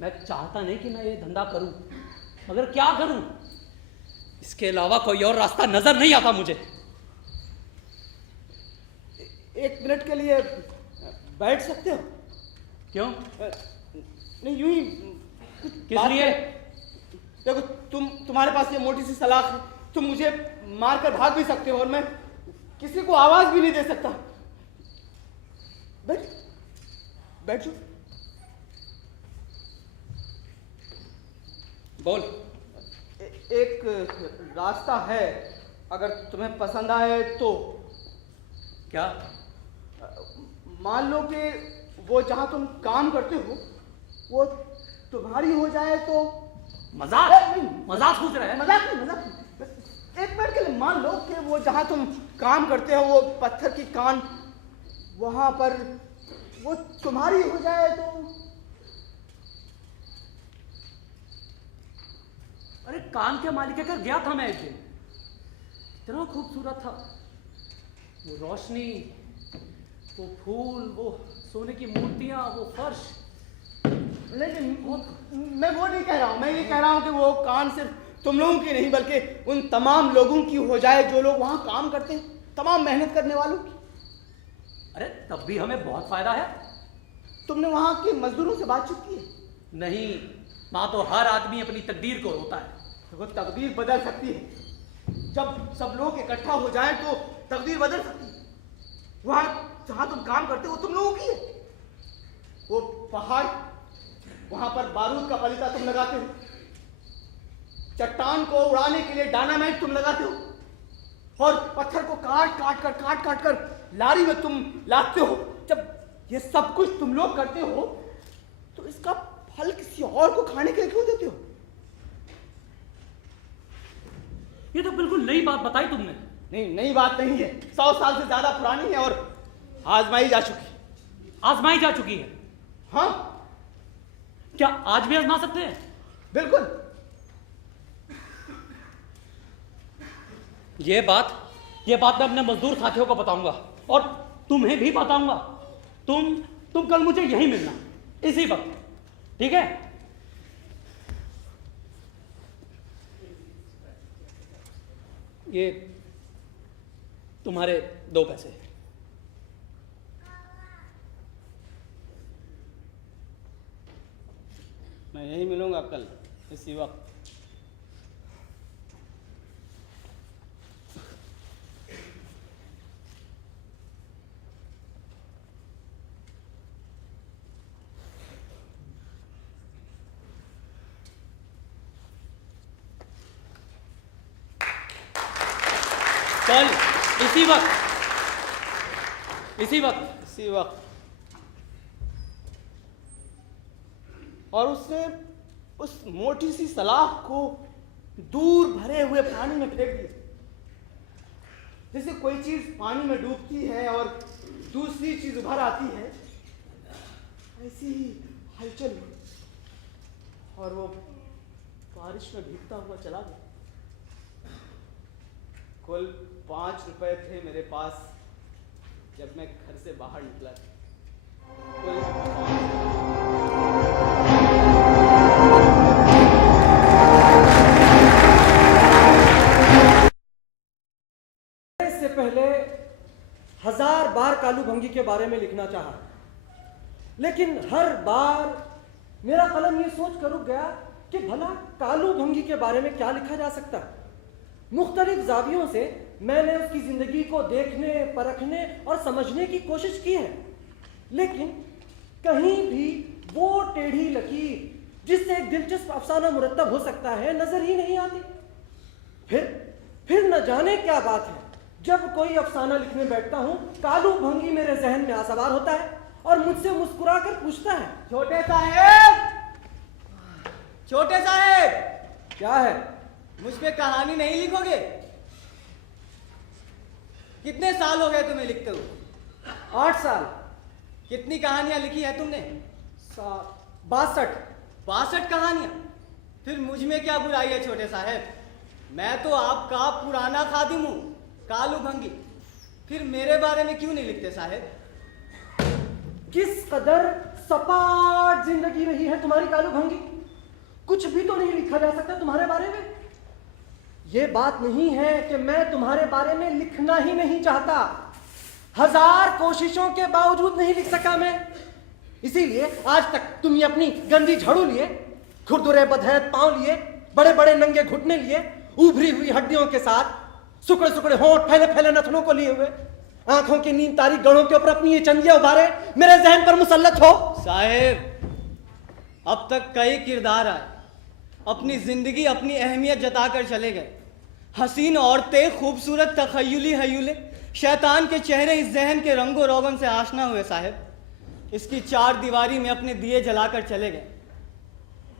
मैं चाहता नहीं कि मैं ये धंधा करूं, मगर क्या करूं? इसके अलावा कोई और रास्ता नजर नहीं आता मुझे। 1 मिनट के लिए बैठ सकते हो? क्यों? नहीं, यूं ही किस लिए? देखो, तुम्हारे पास ये मोटी सी सलाख है। तुम मुझे मारकर भाग भी सकते हो और मैं किसी को आवाज भी नहीं दे सकता। बैठ बैठ जाओ। बोल। एक रास्ता है, अगर तुम्हें पसंद आए तो। क्या? मान लो कि वो जहां तुम काम करते हो वो तुम्हारी हो जाए तो। मजाक? नहीं, मजाक पूछ रहा है? मजाक नहीं, मजाक नहीं। 1 मिनट के लिए मान लो कि वो जहां तुम काम करते हो वो पत्थर की कान, वहां पर वो तुम्हारी हो जाए तो। अरे कान के मालिक के घर गया था मैं एक दिन, इतना खूबसूरत था। वो रोशनी, वो फूल, वो सोने की मूर्तियां, वो फर्श। लेकिन मैं वो नहीं कह रहा हूं। मैं ये कह रहा हूं कि वो कान सिर्फ तुम लोगों की नहीं बल्कि उन तमाम लोगों की हो जाए जो लोग वहां काम करते हैं, तमाम मेहनत करने वालों की। अरे तब भी हमें बहुत फायदा है। तुमने वहां के मजदूरों से बातचीत की है? नहीं, वहां तो हर आदमी अपनी तकदीर को रोता है। वो तकदीर बदल सकती है। जब सब लोग इकट्ठा हो जाएं तो तकदीर बदल सकती है। वहां जहां तुम काम करते हो तुम लोगों की है। वो पहाड़, वहां पर बारूद का पलीता तुम लगाते हो। चट्टान को उड़ाने के लिए डायनामाइट तुम लगाते हो और पत्थर को काट काट कर लारी में तुम लाते हो। जब ये सब कुछ तुम लोग करते हो तो इसका फल किसी और को खाने के लिए क्यों देते हो? ये तो बिल्कुल नई बात बताई तुमने। नहीं, नई बात नहीं है। 100 साल से ज्यादा पुरानी है और आजमाई जा चुकी। आजमाई जा चुकी है? हाँ, क्या आज भी आजमा सकते हैं? बिल्कुल। ये बात मैं अपने मजदूर साथियों को बताऊंगा और तुम्हें भी बताऊंगा। तुम कल मुझे यहीं मिलना, इसी वक्त, ठीक है? ये तुम्हारे 2 पैसे। मैं यहीं मिलूंगा कल इसी वक्त। इसी वक्त और उसने उस मोटी सी सलाख को दूर भरे हुए पानी में फेंक दिया। जैसे कोई चीज पानी में डूबती है और दूसरी चीज उभर आती है, ऐसी ही हलचल हुई और वो बारिश में भीगता हुआ चला गया। कुल 5 रुपए थे मेरे पास जब मैं घर से बाहर निकला था। कुल 5 से पहले 1000 बार कालू भंगी के बारे में लिखना चाहा, लेकिन हर बार मेरा कलम ये सोच कर रुक गया कि भला कालू भंगी के बारे में क्या लिखा जा सकता है। मुख्तलिफ जावियों से मैंने उसकी जिंदगी को देखने, परखने और समझने की कोशिश की है, लेकिन कहीं भी वो टेढ़ी लकीर जिससे एक दिलचस्प अफसाना मुरत्तब हो सकता है नजर ही नहीं आती। फिर न जाने क्या बात है, जब कोई अफसाना लिखने बैठता हूं, कालू भंगी मेरे जहन में आसवार होता है और मुझसे मुस्कुरा कर पूछता है, छोटे साहेब क्या है? मुझ पे कहानी नहीं लिखोगे? कितने साल हो गए तुम्हें लिखते हुए? 8 साल। कितनी कहानियां लिखी है तुमने? 62 कहानियां? फिर मुझ में क्या बुराई है छोटे साहब? मैं तो आपका पुराना खादिम हूं, कालू भंगी। फिर मेरे बारे में क्यों नहीं लिखते साहब? किस कदर सपाट जिंदगी रही है तुम्हारी कालू भंगी, कुछ भी तो नहीं लिखा जा सकता तुम्हारे बारे में। यह बात नहीं है कि मैं तुम्हारे बारे में लिखना ही नहीं चाहता, 1000 कोशिशों के बावजूद नहीं लिख सका मैं। इसीलिए आज तक तुम ये अपनी गंदी झाड़ू लिए, खुरदुरे बदहैत पांव लिए, बड़े बड़े नंगे घुटने लिए, उभरी हुई हड्डियों के साथ, सुकड़े सुकड़े होंठ, फैले फैले नथनों को लिए हुए, आंखों की नींद तारी गढ़ों के ऊपर अपनी ये चंदियां उभारे मेरे जहन पर मुसल्लत हो। साहेब, अब तक कई किरदार आए, अपनी जिंदगी अपनी अहमियत जताकर चले गए। हसीन औरतें, खूबसूरत तखय्युली हयूले, शैतान के चेहरे इस जहन के रंगो रोगन से आशना हुए साहेब। इसकी 4 दीवारी में अपने दिए जलाकर चले गए,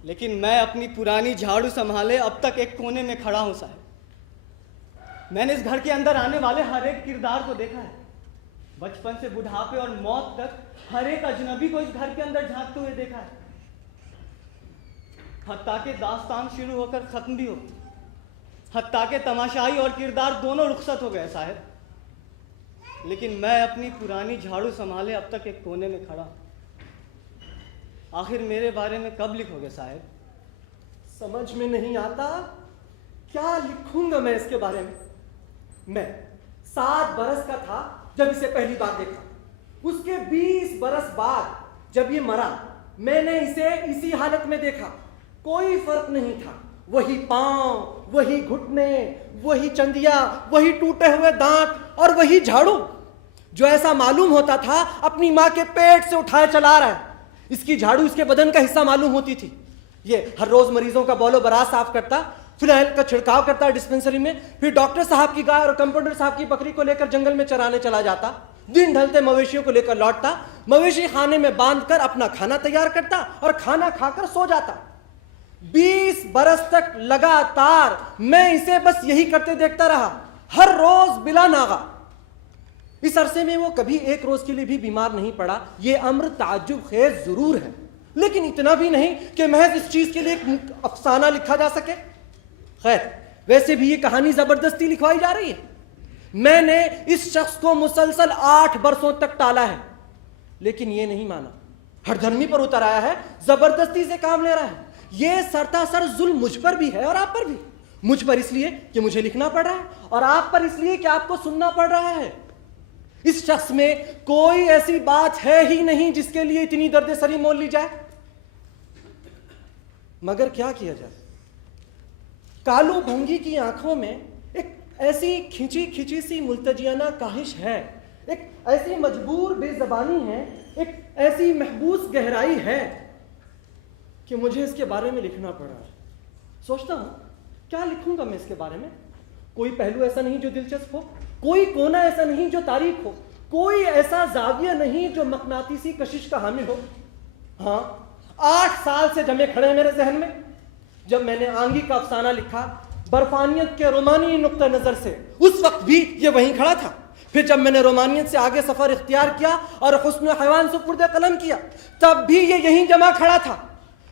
लेकिन मैं अपनी पुरानी झाड़ू संभाले अब तक एक कोने में खड़ा हूं साहब। मैंने इस घर के अंदर आने वाले हर एक किरदार को देखा है, बचपन से बुढ़ापे और मौत तक हर एक अजनबी को इस घर के अंदर झांकते हुए देखा है। हत्ता के दास्तान शुरू होकर खत्म भी हो, हत्ता के तमाशाई और किरदार दोनों रुखसत हो गए साहब, लेकिन मैं अपनी पुरानी झाड़ू संभाले अब तक एक कोने में खड़ा। आखिर मेरे बारे में कब लिखोगे साहब? समझ में नहीं आता क्या लिखूंगा मैं इसके बारे में। मैं 7 बरस का था जब इसे पहली बार देखा, उसके 20 बरस बाद जब ये मरा, मैंने इसे इसी हालत में देखा, कोई फर्क नहीं था। वही पांव, वही घुटने, वही चंदिया, वही टूटे हुए दांत और वही झाड़ू जो ऐसा मालूम होता था अपनी मां के पेट से उठाए चला रहा है। इसकी झाड़ू इसके बदन का हिस्सा मालूम होती थी। ये हर रोज मरीजों का बौलो बराज साफ करता, फिनाइल का छिड़काव करता डिस्पेंसरी में, फिर डॉक्टर साहब की गाय और कंपाउंडर साहब की बकरी को लेकर जंगल में चराने चला जाता, दिन ढलते मवेशियों को लेकर लौटता, मवेशी खाने में बांधकर अपना खाना तैयार करता और खाना खाकर सो जाता। 20 बरस तक लगातार मैं इसे बस यही करते देखता रहा, हर रोज बिला नागा। इस अरसे में वो कभी एक रोज के लिए भी बीमार नहीं पड़ा। ये अम्र ताज्जुब खेज जरूर है, लेकिन इतना भी नहीं कि महज इस चीज के लिए एक अफसाना लिखा जा सके। खैर, वैसे भी ये कहानी जबरदस्ती लिखवाई जा रही है। मैंने इस शख्स को मुसलसल 8 बरसों तक टाला है, लेकिन ये नहीं माना, हरधर्मी पर उतर आया है, जबरदस्ती से काम ले रहा है। ये सरतासर जुल्म मुझ पर भी है और आप पर भी। मुझ पर इसलिए कि मुझे लिखना पड़ रहा है, और आप पर इसलिए कि आपको सुनना पड़ रहा है। इस शख्स में कोई ऐसी बात है ही नहीं जिसके लिए इतनी दर्द सरी मोल ली जाए, मगर क्या किया जाए। कालू भंगी की आंखों में एक ऐसी खिंची खिंची सी मुल्तजियाना काहिश है, एक ऐसी मजबूर बेजबानी है, एक ऐसी महबूस गहराई है कि मुझे इसके बारे में लिखना पड़ा है। सोचता हूं क्या लिखूंगा मैं इसके बारे में। कोई पहलू ऐसा नहीं जो दिलचस्प हो, कोई कोना ऐसा नहीं जो तारीख हो, कोई ऐसा जाविया नहीं जो मकनातीसी कशिश का हामिल हो। हाँ, 8 साल से जमे खड़े मेरे जहन में। जब मैंने आंगी का अफसाना लिखा बर्फानियत के रोमानी नुक्ता नजर से, उस वक्त भी ये वहीं खड़ा था। फिर जब मैंने रोमानियत से आगे सफर इख्तियार किया और हुस्न हैवान से पुर्दे कलम किया, तब भी ये यहीं जमा खड़ा था।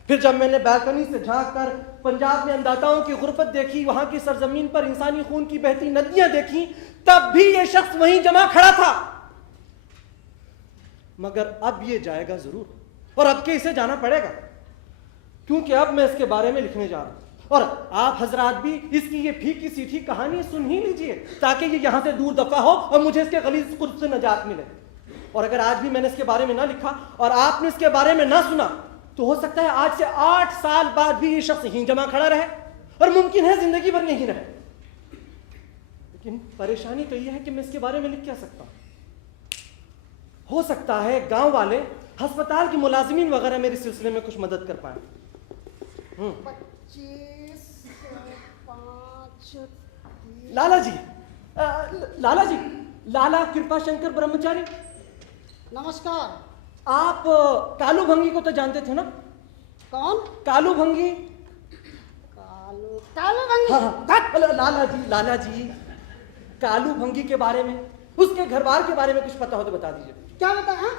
फिर जब मैंने बालकनी से झांक कर पंजाब में अंदाताओं की गुर्बत देखी, वहां की सरजमीन पर इंसानी खून की बहती नदियां देखी, तब भी ये शख्स वहीं जमा खड़ा था। मगर अब ये जाएगा जरूर, और अब के इसे जाना पड़ेगा, क्योंकि अब मैं इसके बारे में लिखने जा रहा हूं। और आप हजरात भी इसकी ये फीकी सीठी कहानी सुन ही लीजिए, ताकि ये यहां से दूर दफा हो और मुझे इसके गलीज कुर्ब से नजात मिले। और अगर आज भी मैंने इसके बारे में ना लिखा और आपने इसके बारे में ना सुना, तो हो सकता है आज से 8 साल बाद भी ये शख्स यहीं जमा खड़ा रहे, और मुमकिन है जिंदगी भर यहीं रहे। लेकिन परेशानी तो यह है कि मैं इसके बारे में लिख क्या सकता हूं। हो सकता है गांव वाले, अस्पताल के मुलाजिमीन वगैरह मेरे सिलसिले में कुछ मदद कर पाए। 25, 5, लाला जी, लाला जी, लाला कृपा शंकर ब्रह्मचारी, नमस्कार। आप कालू भंगी को तो जानते थे ना? कौन? कालू भंगी। कालू कालू भंगी? हाँ, लाला जी, कालू भंगी के बारे में, उसके घर बार के बारे में कुछ पता हो तो बता दीजिए। क्या बता? हाँ,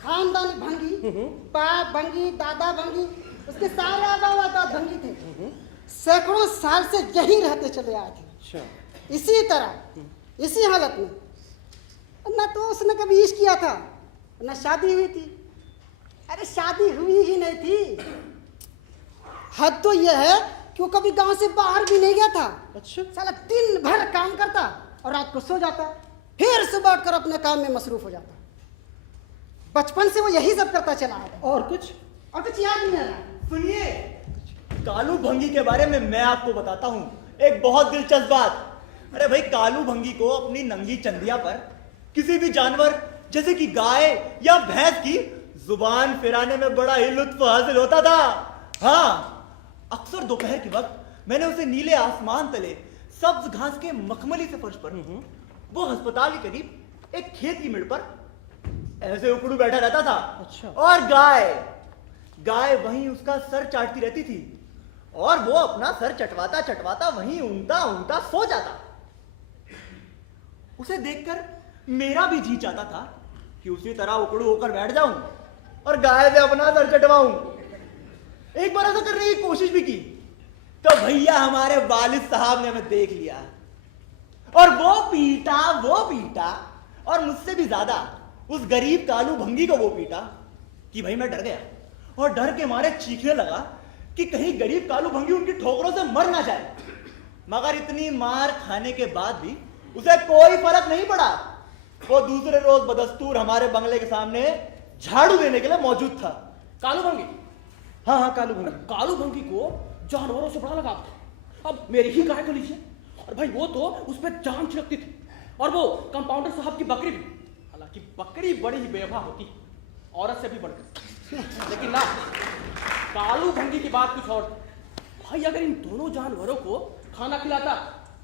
खानदानी भंगी, बाप भंगी, दादा भंगी, उसके सारे आबा भंगी थे। सैकड़ों साल से यहीं रहते चले आए थे। अच्छा। इसी तरह, इसी हालत में। न तो उसने कभी इश्क किया था, न शादी हुई थी। अरे शादी हुई ही नहीं थी। हद तो यह है कि वो कभी गांव से बाहर भी नहीं गया था। अच्छा। साला दिन भर काम करता और रात को सो जाता, फिर सुबह उठकर अपने काम में मसरूफ हो जाता। बचपन से वो यही सब करता चला है। और कुछ याद नहीं आ रहा। सुनिए, कालू भंगी के बारे में मैं आपको बताता हूं एक बहुत दिलचस्प बात। अरे भाई, कालू भंगी को अपनी नंगी चंदिया पर किसी भी जानवर जैसे कि गाय या भैंस की जुबान फिराने में बड़ा ही लुत्फ हासिल होता था। हाँ, अक्सर दोपहर के वक्त मैंने उसे नीले आसमान तले सब्ज घास के मखमली से फर्श पर, वो अस्पताल के करीब एक खेत की मेड़ पर ऐसे उकड़ू बैठा रहता था। अच्छा। और गाय वहीं उसका सर चाटती रहती थी, और वो अपना सर चटवाता चटवाता वहीं ऊँगता ऊँगता सो जाता। उसे देखकर मेरा भी जी चाहता था कि उसी तरह उकड़ू होकर बैठ जाऊं और गाय से अपना सर चटवाऊं। एक बार ऐसा करने की कोशिश भी की, तो भैया हमारे वालिद साहब ने हमें देख लिया, और वो पीटा और मुझसे भी ज्यादा उस गरीब कालू भंगी को वो पीटा कि भाई मैं डर गया, और डर के मारे चीखने लगा कि कहीं गरीब कालू भंगी उनकी ठोकरों से मर ना जाए। मगर इतनी मार खाने के बाद भी उसे कोई फर्क नहीं पड़ा। वो दूसरे रोज बदस्तूर हमारे बंगले के सामने झाड़ू देने के लिए मौजूद था। कालू भंगी? हाँ, कालू भंगी। कालू भंगी को जानवरों से बड़ा लगाव था। अब मेरी ही गाय को लीजिए, और भाई वो तो उस पर जान छिड़कती थी, और वो कंपाउंडर साहब की बकरी भी। हालांकि बकरी बड़ी ही बेवफा होती, औरत से भी बढ़कर, लेकिन ना, कालू भंगी की बात कुछ और थी। भाई अगर इन दोनों जानवरों को खाना खिलाता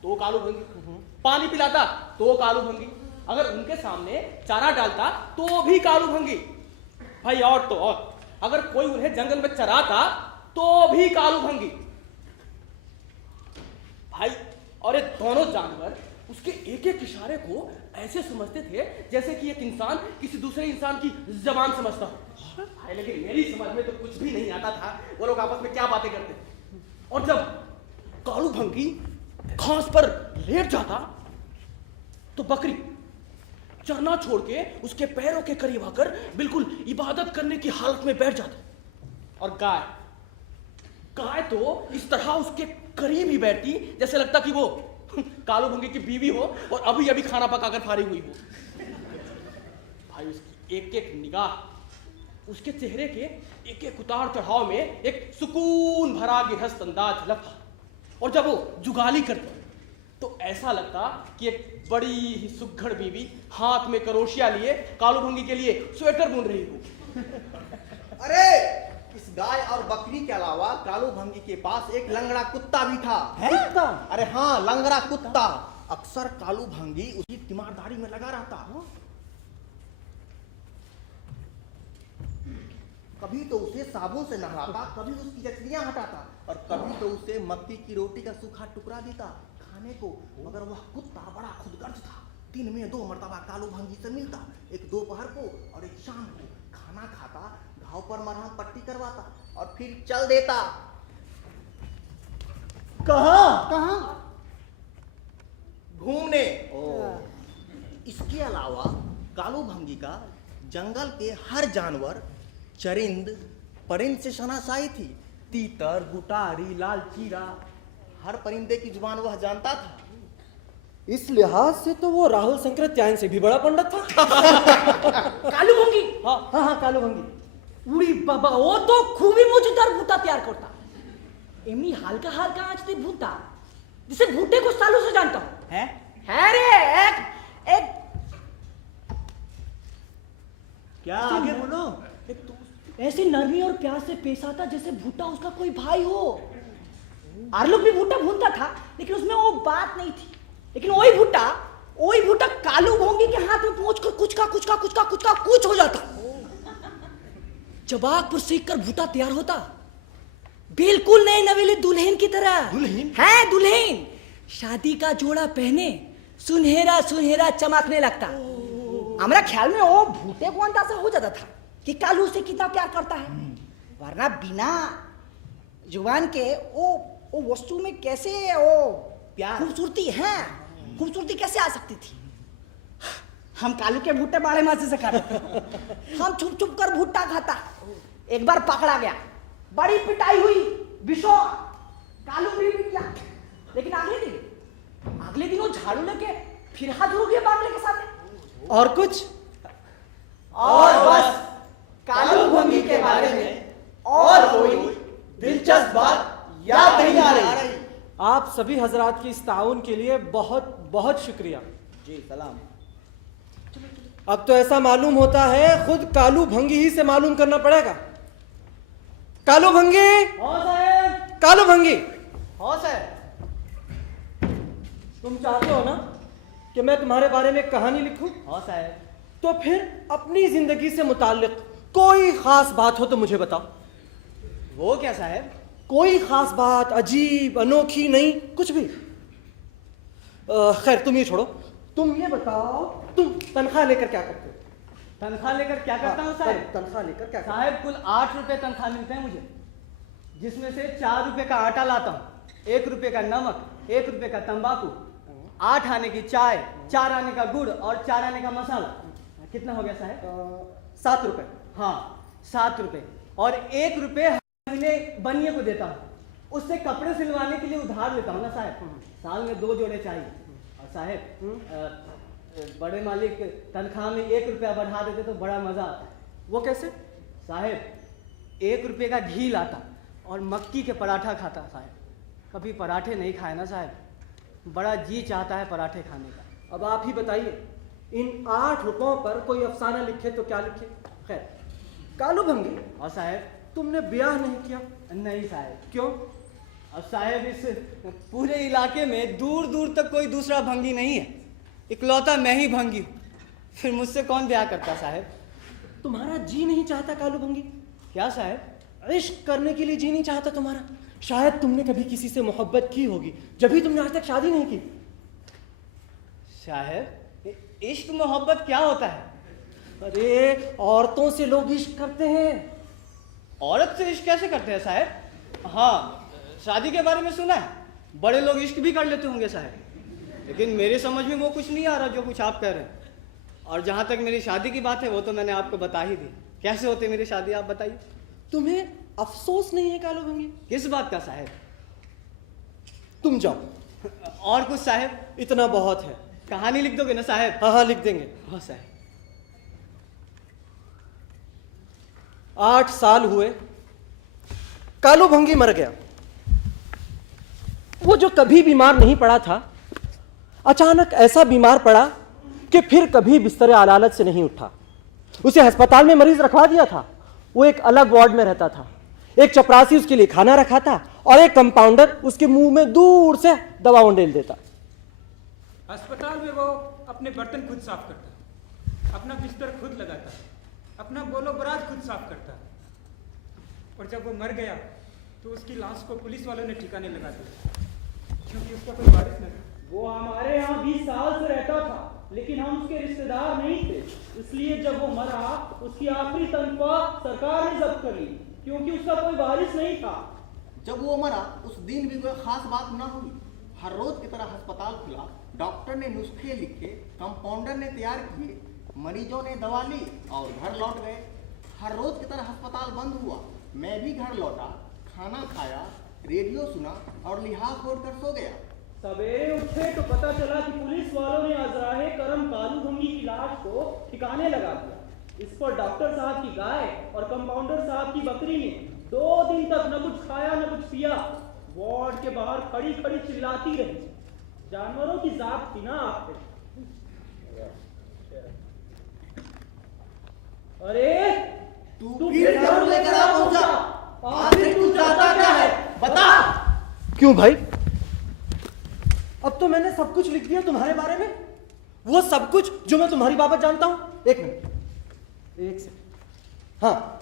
तो कालू भंगी, पानी पिलाता तो कालू भंगी, अगर उनके सामने चारा डालता तो भी कालू भंगी। भाई और तो और, अगर कोई उन्हें जंगल में चराता तो भी कालू भंगी। भाई और ये दोनों जानवर उसके एक एक इशारे को ऐसे समझते थे जैसे कि एक इंसान किसी दूसरे इंसान की जबान समझता हो। भाई लेकिन मेरी समझ में तो कुछ भी नहीं आता था वो लोग आपस में क्या बातें करते। और जब कालू भंगी घास पर लेट जाता तो बकरी चरना छोड़ के उसके पैरों के करीब आकर बिल्कुल इबादत करने की हालत में बैठ जाती, और गाय तो इस तरह उसके करीब ही बैठती जैसे लगता कि वो कालू भंगी की बीवी हो और अभी अभी खाना पकाकर फारिग हुई हो। भाई उसकी एक एक निगाह, उसके चेहरे के एक एक उतार चढ़ाव में एक सुकून भरा गिरहस्त अंदाज झलकता, और जब वो जुगाली करती तो ऐसा लगता कि एक बड़ी ही सुघड़ बीवी हाथ में करोशिया लिए कालू भंगी के लिए स्वेटर बुन रही हो। अरे इस गाय और बकरी के अलावा कालू भंगी के पास एक लंगड़ा कुत्ता भी था। है? अरे हाँ, लंगड़ा कुत्ता। अक्सर कालू भंगी उसकी तीमारदारी में लगा रहता। कभी तो उसे साबुन से नहलाता, कभी उसकी जचलियां हटाता और कभी तो उसे मक्की की रोटी का सूखा टुकड़ा देता खाने को। मगर वह कुत्ता बड़ा खुदगर्ज था। दिन में 2 मर्तबा कालू भंगी से मिलता, एक दोपहर को और एक शाम को। खाना खाता, घाव पर मरहम पट्टी करवाता और फिर चल देता। कहाँ? घूमने। इसके अलावा कालू भंगी का जंगल के हर जानवर, चरिंद परिंद से शनाशाई थी। तीतर, गुटारी, लाल चीरा, हर परिंदे की जुबान वह जानता था। इस लिहाज से तो वो राहुल शंकराचार्य से भी बड़ा पंडित था। कालू भंगी हाँ कालू भंगी। उड़ी बाबा वो तो खूबी मौजूदार भूता तैयार करता। एमनी हल्का हल्का आँच ते भूता जिसे भूटे को सालों से जानता हूँ। है रे एक क्या आगे बोलो। ऐसी नरमी और प्यार से पेश आता जैसे भूटा उसका कोई भाई हो। आरलुक भी भूटा भूनता था लेकिन उसमें वो बात नहीं थी। लेकिन वही भूटा कालू भोंगी के हाथ में पहुंच कर कुछ हो जाता। जब आग पर सेक कर भूटा तैयार होता, बिल्कुल नए नवेली दुल्हन की तरह। दुल्हन? है दुल्हन। शादी का जोड़ा पहने सुनहरा सुनहरा चमकने लगता। हमारा ख्याल में वो भूटे को अंदाजा हो जाता था कि कालू से कितना प्यार करता है। वरना बिना जुबान के वो वस्तु में कैसे वो प्यार, खूबसूरती कैसे आ सकती थी। हम कालू के भुट्टे बाड़े मासे से खाते। हम छुप छुप कर भुट्टा खाता। एक बार पकड़ा गया, बड़ी पिटाई हुई, बिशो कालू भी पिट गया। लेकिन अगले दिन वो झाड़ू लेके फिर हाथ धो गया बांगले के सामने। और कुछ? और बस कालू भंगी के बारे में और कोई दिलचस्प बात याद नहीं आ रही। आप सभी हजरात की इस ताउन के लिए बहुत बहुत शुक्रिया। जी सलाम। अब तो ऐसा मालूम होता है खुद कालू भंगी ही से मालूम करना पड़ेगा। कालू भंगी, कालू भंगी, तुम चाहते हो ना कि मैं तुम्हारे बारे में कहानी लिखूं? तो फिर अपनी जिंदगी से मुताल्लिक कोई खास बात हो तो मुझे बताओ। वो क्या साहब? कोई खास बात, अजीब, अनोखी, नहीं, कुछ भी। खैर तुम ये छोड़ो, तुम ये बताओ तुम तनख्वाह लेकर क्या करते हो? तनख्वाह लेकर क्या करता हूँ साहब? तनख्वाह लेकर क्या करते हो? साहब कुल 8 रुपए तनख्वाह मिलते हैं मुझे, जिसमें से 4 रुपए का आटा लाता हूँ, 1 रुपए का नमक, 1 रुपए का तंबाकू, 8 आने की चाय, 4 आने का गुड़ और 4 आने का मसाला। कितना हो गया साहब? 7 रुपए। हाँ 7 रुपए। और 1 रुपए महीने बनिए को देता हूँ, उससे कपड़े सिलवाने के लिए उधार लेता हूँ ना साहब। साल में 2 जोड़े चाहिए। और साहब बड़े मालिक तनख्वाह में 1 रुपया बढ़ा देते तो बड़ा मजा आता। वो कैसे? साहब 1 रुपये का घी लाता और मक्की के पराठा खाता साहब। कभी पराठे नहीं खाए ना साहब, बड़ा जी चाहता है पराठे खाने का। अब आप ही बताइए, इन 8 रुपयों पर कोई अफसाना लिखे तो क्या लिखे? खैर कालू भंगी, और साहब तुमने ब्याह नहीं किया? नहीं साहब। क्यों? अब साहब इस पूरे इलाके में दूर दूर तक कोई दूसरा भंगी नहीं है, इकलौता मैं ही भंगी हूँ। फिर मुझसे कौन ब्याह करता साहब? तुम्हारा जी नहीं चाहता कालू भंगी? क्या साहब? इश्क करने के लिए जी नहीं चाहता तुम्हारा? शायद तुमने कभी किसी से मोहब्बत की होगी, जब भी तुमने आज तक शादी नहीं की। साहब इश्क मोहब्बत क्या होता है? अरे औरतों से लोग इश्क करते हैं। औरत से इश्क कैसे करते हैं साहब? हाँ शादी के बारे में सुना है, बड़े लोग इश्क भी कर लेते होंगे साहब, लेकिन मेरे समझ में वो कुछ नहीं आ रहा जो कुछ आप कह रहे हैं। और जहाँ तक मेरी शादी की बात है वो तो मैंने आपको बता ही दी। कैसे होती मेरी शादी आप बताइए। तुम्हें अफसोस नहीं है कालू भंगी? किस बात का साहब? तुम जाओ। और कुछ साहब? इतना बहुत है। कहानी लिख दोगे ना साहब? हाँ हाँ लिख देंगे। हाँ साहब। 8 साल हुए, कालू भंगी मर गया। वो जो कभी बीमार नहीं पड़ा था, अचानक ऐसा बीमार पड़ा कि फिर कभी बिस्तर अलालत से नहीं उठा। उसे अस्पताल में मरीज रखवा दिया था। वो एक अलग वार्ड में रहता था। एक चपरासी उसके लिए खाना रखा था और एक कंपाउंडर उसके मुंह में दूर से दवा उंडेल देता। अस्पताल में वो अपने बर्तन खुद साफ करता है, अपना बिस्तर खुद लगाता है, अपना बोलो बरात खुद साफ करता है। और जब वो मर गया तो उसकी लाश को पुलिस वालों ने ठिकाने लगा दिया, क्योंकि उसका कोई वारिस नहीं। वो हमारे यहाँ 20 साल से रहता था, लेकिन हम उसके रिश्तेदार नहीं थे, इसलिए जब वो मरा उसकी आखिरी तनख्वाह सरकार ने जब्त कर ली, क्योंकि उसका कोई वारिस नहीं था। जब वो मरा उस दिन भी कोई खास बात ना हुई। हर रोज की तरह अस्पताल खुला, डॉक्टर ने नुस्खे लिखे, कंपाउंडर ने तैयार किए, मरीजों ने दवा ली और घर लौट गए। हर रोज की तरह अस्पताल बंद हुआ। मैं भी घर लौटा, खाना खाया, रेडियो सुना और लिहाज छोड़ कर सो गया। सवेरे उठे तो पता चला कि पुलिस वालों ने अजराहे करम कालू भंगी की लाश को ठिकाने लगा दिया। इस पर डॉक्टर साहब की गाय और कंपाउंडर साहब की बकरी ने 2 दिन तक न कुछ खाया न कुछ पिया। वार्ड के बाहर खड़ी खड़ी चिल्लाती रही। जानवरों की जात थी ना आप पे। अरे तू फिर झाड़ू लेकर आ पहुंचा। आखिर तू चाहता क्या है, बता। क्यों भाई? अब तो मैंने सब कुछ लिख दिया तुम्हारे बारे में, वो सब कुछ जो मैं तुम्हारी बाबत जानता हूं। एक मिनट, एक सेकंड। हाँ,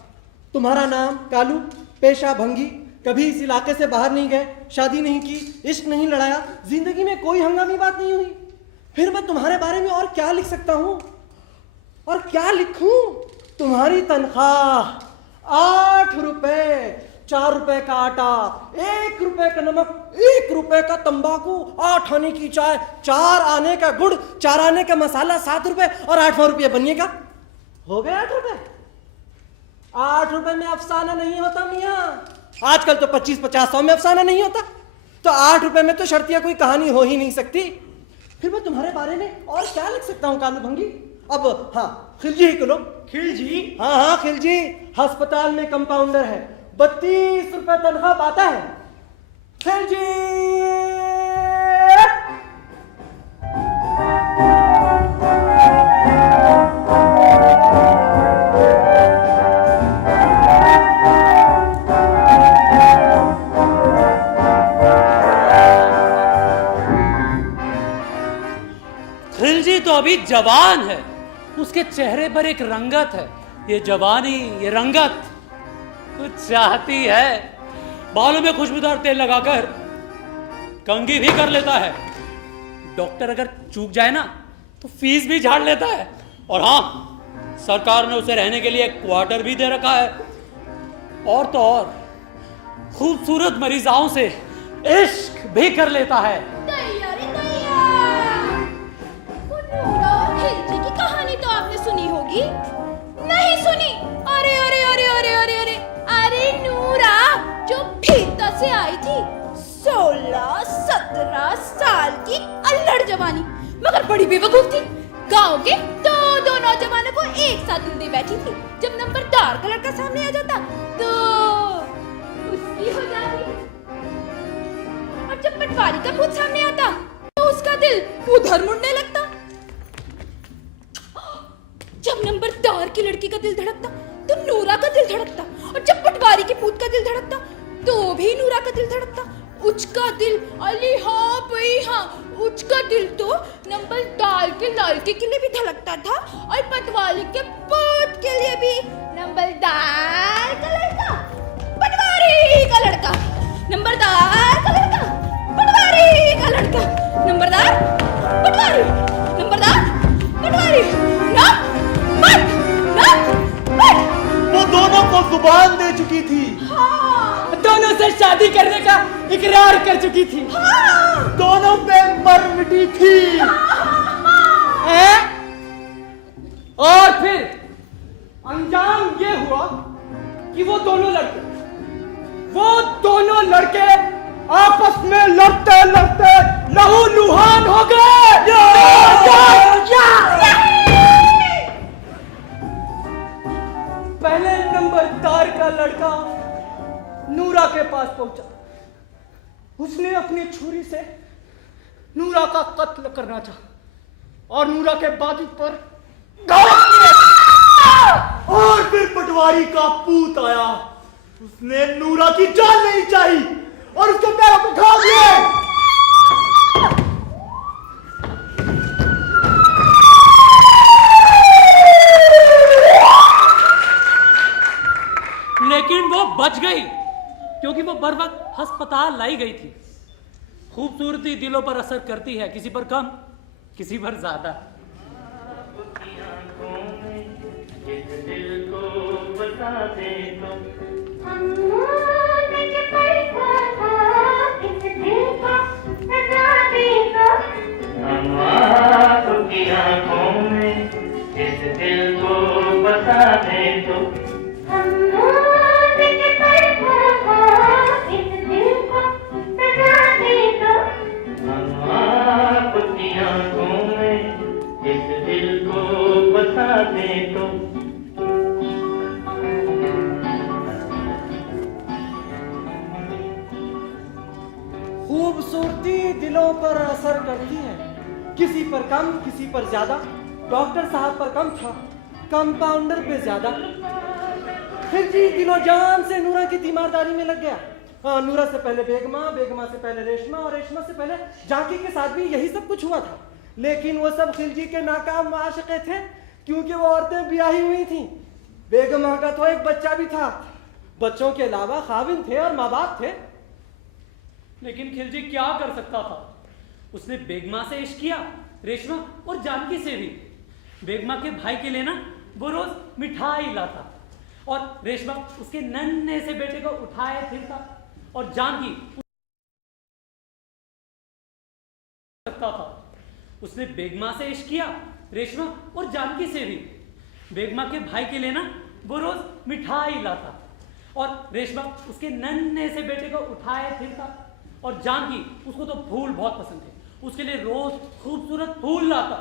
तुम्हारा नाम कालू, पेशा भंगी, कभी इस इलाके से बाहर नहीं गए, शादी नहीं की, इश्क नहीं लड़ाया, जिंदगी में कोई हंगामी बात नहीं हुई। फिर मैं तुम्हारे बारे में और क्या लिख सकता हूं? और क्या लिखूं? तुम्हारी तनख्वाह 8 रुपए, 4 रुपए का आटा, 1 रुपए का नमक, 1 रुपए का तंबाकू, 8 आने की चाय, 4 आने का गुड़, 4 आने का मसाला, 7 रुपए और 8वां रुपये बनिए का। हो गए 8 रुपए। 8 रुपए में अफसाना नहीं होता मियाँ। आजकल तो 25, 50, 100 में अफसाना नहीं होता, तो 8 रुपए में तो शर्तिया कोई कहानी हो ही नहीं सकती। फिर मैं तुम्हारे बारे में और क्या लिख सकता हूँ कालू भंगी? अब हाँ, खिलजी ही को लो। खिलजी? हाँ हाँ खिलजी, अस्पताल में कंपाउंडर है, 32 रुपए तनख्वाह पाता है। खिलजी। खिलजी तो अभी जवान है, उसके चेहरे पर एक रंगत है। ये जवानी, ये रंगत कुछ चाहती है। बालों में खुशबूदार तेल लगाकर कंघी भी कर लेता है। डॉक्टर अगर चूक जाए ना तो फीस भी झाड़ लेता है। और हाँ, सरकार ने उसे रहने के लिए क्वार्टर भी दे रखा है। और तो और खूबसूरत मरीजाओं से इश्क भी कर लेता है। खिलजी की कहानी तो आपने सुनी होगी? नहीं सुनी? अरे अरे अरे अरे अरे अरे अरे नूरा जो भीतर से आई थी, 16-17 साल की अल्लड़ जवानी, मगर बड़ी बेवकूफ थी। गांव के 2 नौजवानों को एक साथ दिल दे बैठी थी। जब नंबरदार का लड़का सामने आ जाता तो उसकी हो जाती, और जब पटवारी का भूत सामने आता तो उसका दिल उधर मुड़ने लगता। जब नंबरदार की लड़की का दिल धड़कता तो नूरा का दिल धड़कता, और जब पटवारी के पूत का दिल धड़कता तो भी नूरा का दिल धड़कता। उसका दिल, अली हाँ भाई हाँ, उसका दिल तो नंबरदार के लड़के के लिए भी धड़कता था, और पटवारी के पूत के लिए भी। नंबरदार का लड़का, पटवारी का लड़का, नंबरदार का लड़का, पटवारी का लड़का, नंबरदार, पटवारी, नंबरदार, पटवारी, ना मत, ना मत। वो दोनों को जुबान दे चुकी थी। हाँ। दोनों से शादी करने का इकरार कर चुकी थी। हाँ। दोनों पे मर मिटी थी। हैं? और फिर अंजाम ये हुआ कि वो दोनों लड़के आपस में लड़ते लड़ते लहू लुहान हो गए। पहले नंबरदार का लड़का नूरा के पास पहुंचा। उसने अपनी छुरी से नूरा का कत्ल करना चाहा और नूरा के बाजू पर और फिर पटवारी का पूत आया, उसने नूरा की जान नहीं चाहिए और उसके पैरों पे घाव दिए। लेकिन वो बच गई क्योंकि वो बर वक्त अस्पताल लाई गई थी। खूबसूरती दिलों पर असर करती है, किसी पर कम, किसी पर ज्यादा। खूबसूरती दिलों पर असर करती है, किसी पर कम, किसी पर ज्यादा। डॉक्टर साहब पर कम था, कंपाउंडर पे ज्यादा। फिर जी दिलो जान से नूरा की तीमारदारी में लग गया। हाँ, नूरा से पहले बेगमा, बेगमा से पहले रेशमा और रेशमा से पहले जाकी के साथ भी यही सब कुछ हुआ था। लेकिन वो सब खिलजी के नाकाम आशिक़े थे, क्योंकि वो औरतें ब्याही हुई थी। बेगमा का तो एक बच्चा भी था, बच्चों के अलावा खाविन थे और माँ बाप थे। लेकिन खिलजी क्या कर सकता था? उसने बेगमा से इश्क किया, रेशमा और जानकी से भी। बेगमा के भाई के लिए ना वो रोज मिठाई लाता और रेशमा उसके नन्हे से बेटे को उठाए फिरता और जानकी सकता था। उसने बेगमा से इश्क किया, रेशमा और जानकी से भी। बेगमा के भाई के लिए ना वो रोज मिठाई लाता और रेशमा उसके नन्हे से बेटे को उठाए फिरता और जानकी, उसको तो फूल बहुत पसंद थे, उसके लिए रोज खूबसूरत फूल लाता।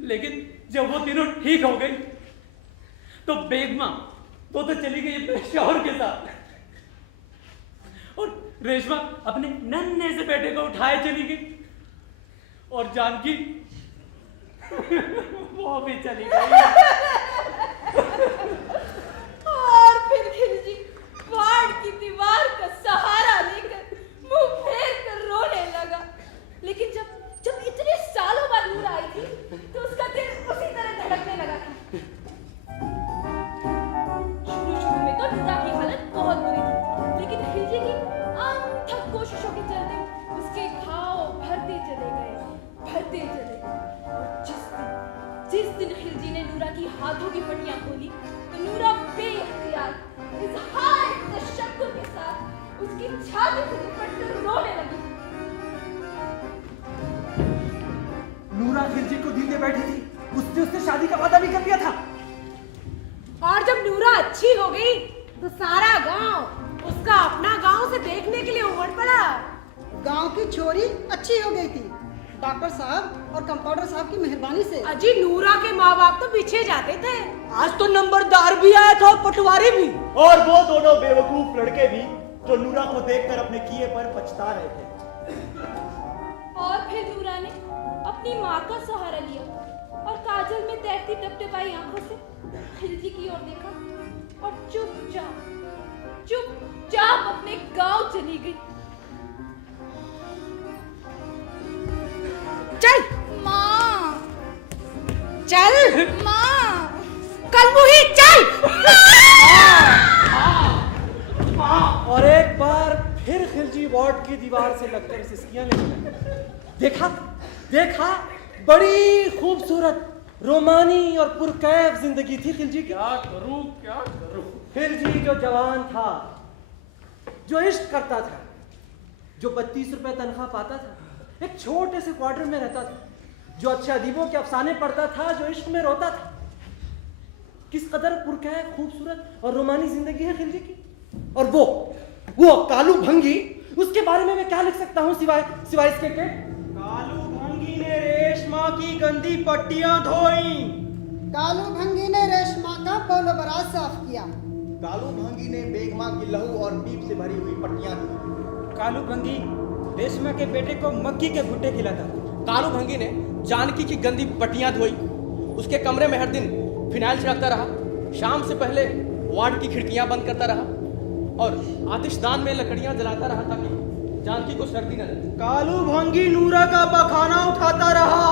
लेकिन जब वो तीनों ठीक हो गई तो बेगमा तो चली गई अपने शौहर के साथ और रेशमा अपने नन्हे से बेटे को उठाए चली गई और जानकी वो भी चली गई। और फिर खिलजी वार्ड की दीवार का सहारा लेकर मुंह फेर कर रोने लगा। लेकिन जब इतने सालों बाद नूर आई थी तो उसका दिल उसी तरह धड़कने लगा था। शुरू में तो नूरा की हालत बहुत बुरी थी, लेकिन खिलजी की अनथक कोशिशों के चलते उसके घाव भरते चले गए। और जिस दिन खिलजी ने नूरा की हाथों की पट्टियां खोली तो नूरा बेइख्तियार इज़हार तशक्कुर के साथ उसकी छाती से लिपट कर रोने लगी। नूरा खिलजी को दी दे बैठी थी, उसने शादी का वादा भी कर दिया था। और जब नूरा अच्छी हो गई तो सारा गांव उसका अपना गांव से देखने के लिए उमड़ पड़ा। गांव की छोरी अच्छी हो गई थी, डॉक्टर साहब और कंपाउंडर साहब की मेहरबानी से। अजी नूरा के माँ बाप तो पीछे जाते थे। आज तो नंबरदार भी आया था और पटवारी भी, और वो दोनों बेवकूफ लड़के भी जो नूरा को देखकर अपने किए पर पछता रहे थे। और फिर नूरा ने अपनी माँ का सहारा लिया और काजल में तैरती टपटपाई आंखों से खिलजी की ओर देखा और चुपचाप अपने गांव चली गई। चल माँ, चल माँ, कल मुही चल। और एक बार फिर खिलजी वार्ड की दीवार से लगकर सिसकियां लेने लगा। देखा बड़ी खूबसूरत, रोमानी और पुरकैफ जिंदगी थी खिलजी की। क्या करूं? खिलजी जो जवान था, जो इश्क करता था, जो 32 रुपए तनख्वाह पाता था, एक छोटे से क्वार्टर में रहता था, जो अच्छे अदीबों के अफसाने पढ़ता था, जो इश्क में रोता था। किस कदर पुरकैफ, खूबसूरत और रोमानी जिंदगी है खिलजी की। और वो कालू भंगी, उसके बारे में मैं क्या लिख सकता हूँ सिवाय इसके के? कालू भंगी ने रेशमा की गंदी पट्टियां धोई। कालू भंगी ने रेशमा का पोलो बराज साफ किया। कालू भंगी ने बेगमा की लहू और पीप से भरी हुई पट्टियां दी। कालू भंगी रेशमा के बेटे को मक्की के भुट्टे खिलाता। कालू भंगी ने जानकी की गंदी पट्टियां धोई, उसके कमरे में हर दिन फिनाइल छिड़कता रहा, शाम से पहले वार्ड की खिड़कियां बंद करता रहा और आतिशदान में लकड़ियां जलाता रहा ताकि जानकी को सर्दी न लगे। कालू भंगी नूरा का बखाना उठाता रहा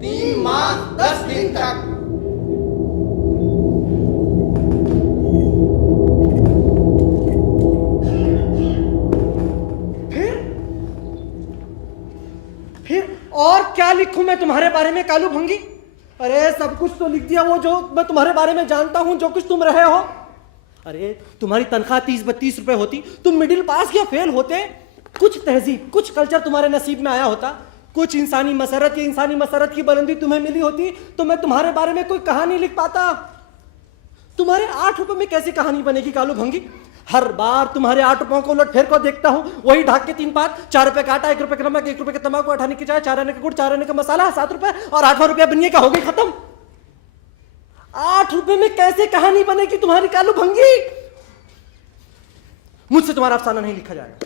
3 माह 10 दिन तक। लिखूं मैं तुम्हारे बारे में कालू भंगी? अरे सब कुछ तो लिख दिया, वो जो मैं तुम्हारे बारे में जानता हूं, जो कुछ तुम रहे हो। अरे तुम्हारी तनख्वाह 30-32 रुपए होती, तुम मिडिल पास या फेल होते, कुछ तहजीब कुछ कल्चर तुम्हारे नसीब में आया होता, कुछ इंसानी मसरत की बुलंदी तुम्हें मिली होती, तो मैं तुम्हारे बारे में कोई कहानी लिख पाता। तुम्हारे 8 रुपए में कैसी कहानी बनेगी कालू भंगी? हर बार तुम्हारे 8 रुपयों को उलट फेर को देखता हूं, वही ढाक के 3 पात, 4 रुपए का आटा, 1 रुपए का नमक, 1 रुपए का तंबाकू, 8 आने की चाय, 4 आने का गुड़, 4 आने का मसाला, 7 रुपए, और 8वां रुपया बनिए का हो गई खत्म। 8 रुपए में कैसे कहानी बनेगी तुम्हारी कालू भंगी? मुझसे तुम्हारा अफसाना नहीं लिखा जाएगा।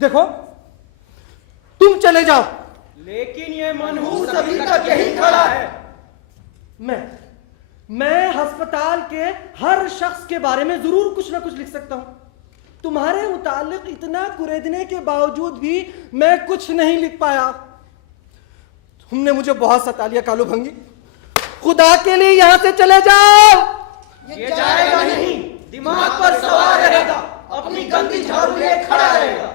देखो तुम चले जाओ, लेकिन ये मनहूस अभी तक यही खड़ा है। मैं अस्पताल के हर शख्स के बारे में जरूर कुछ ना कुछ लिख सकता हूं। तुम्हारे मुतालिक इतना कुरेदने के बावजूद भी मैं कुछ नहीं लिख पाया। तुमने मुझे बहुत सता लिया कालू भंगी, खुदा के लिए यहां से चले जाओ। ये जाएगा नहीं, दिमाग पर सवार रहेगा, अपनी गंदी झाड़ू लिए खड़ा रहेगा।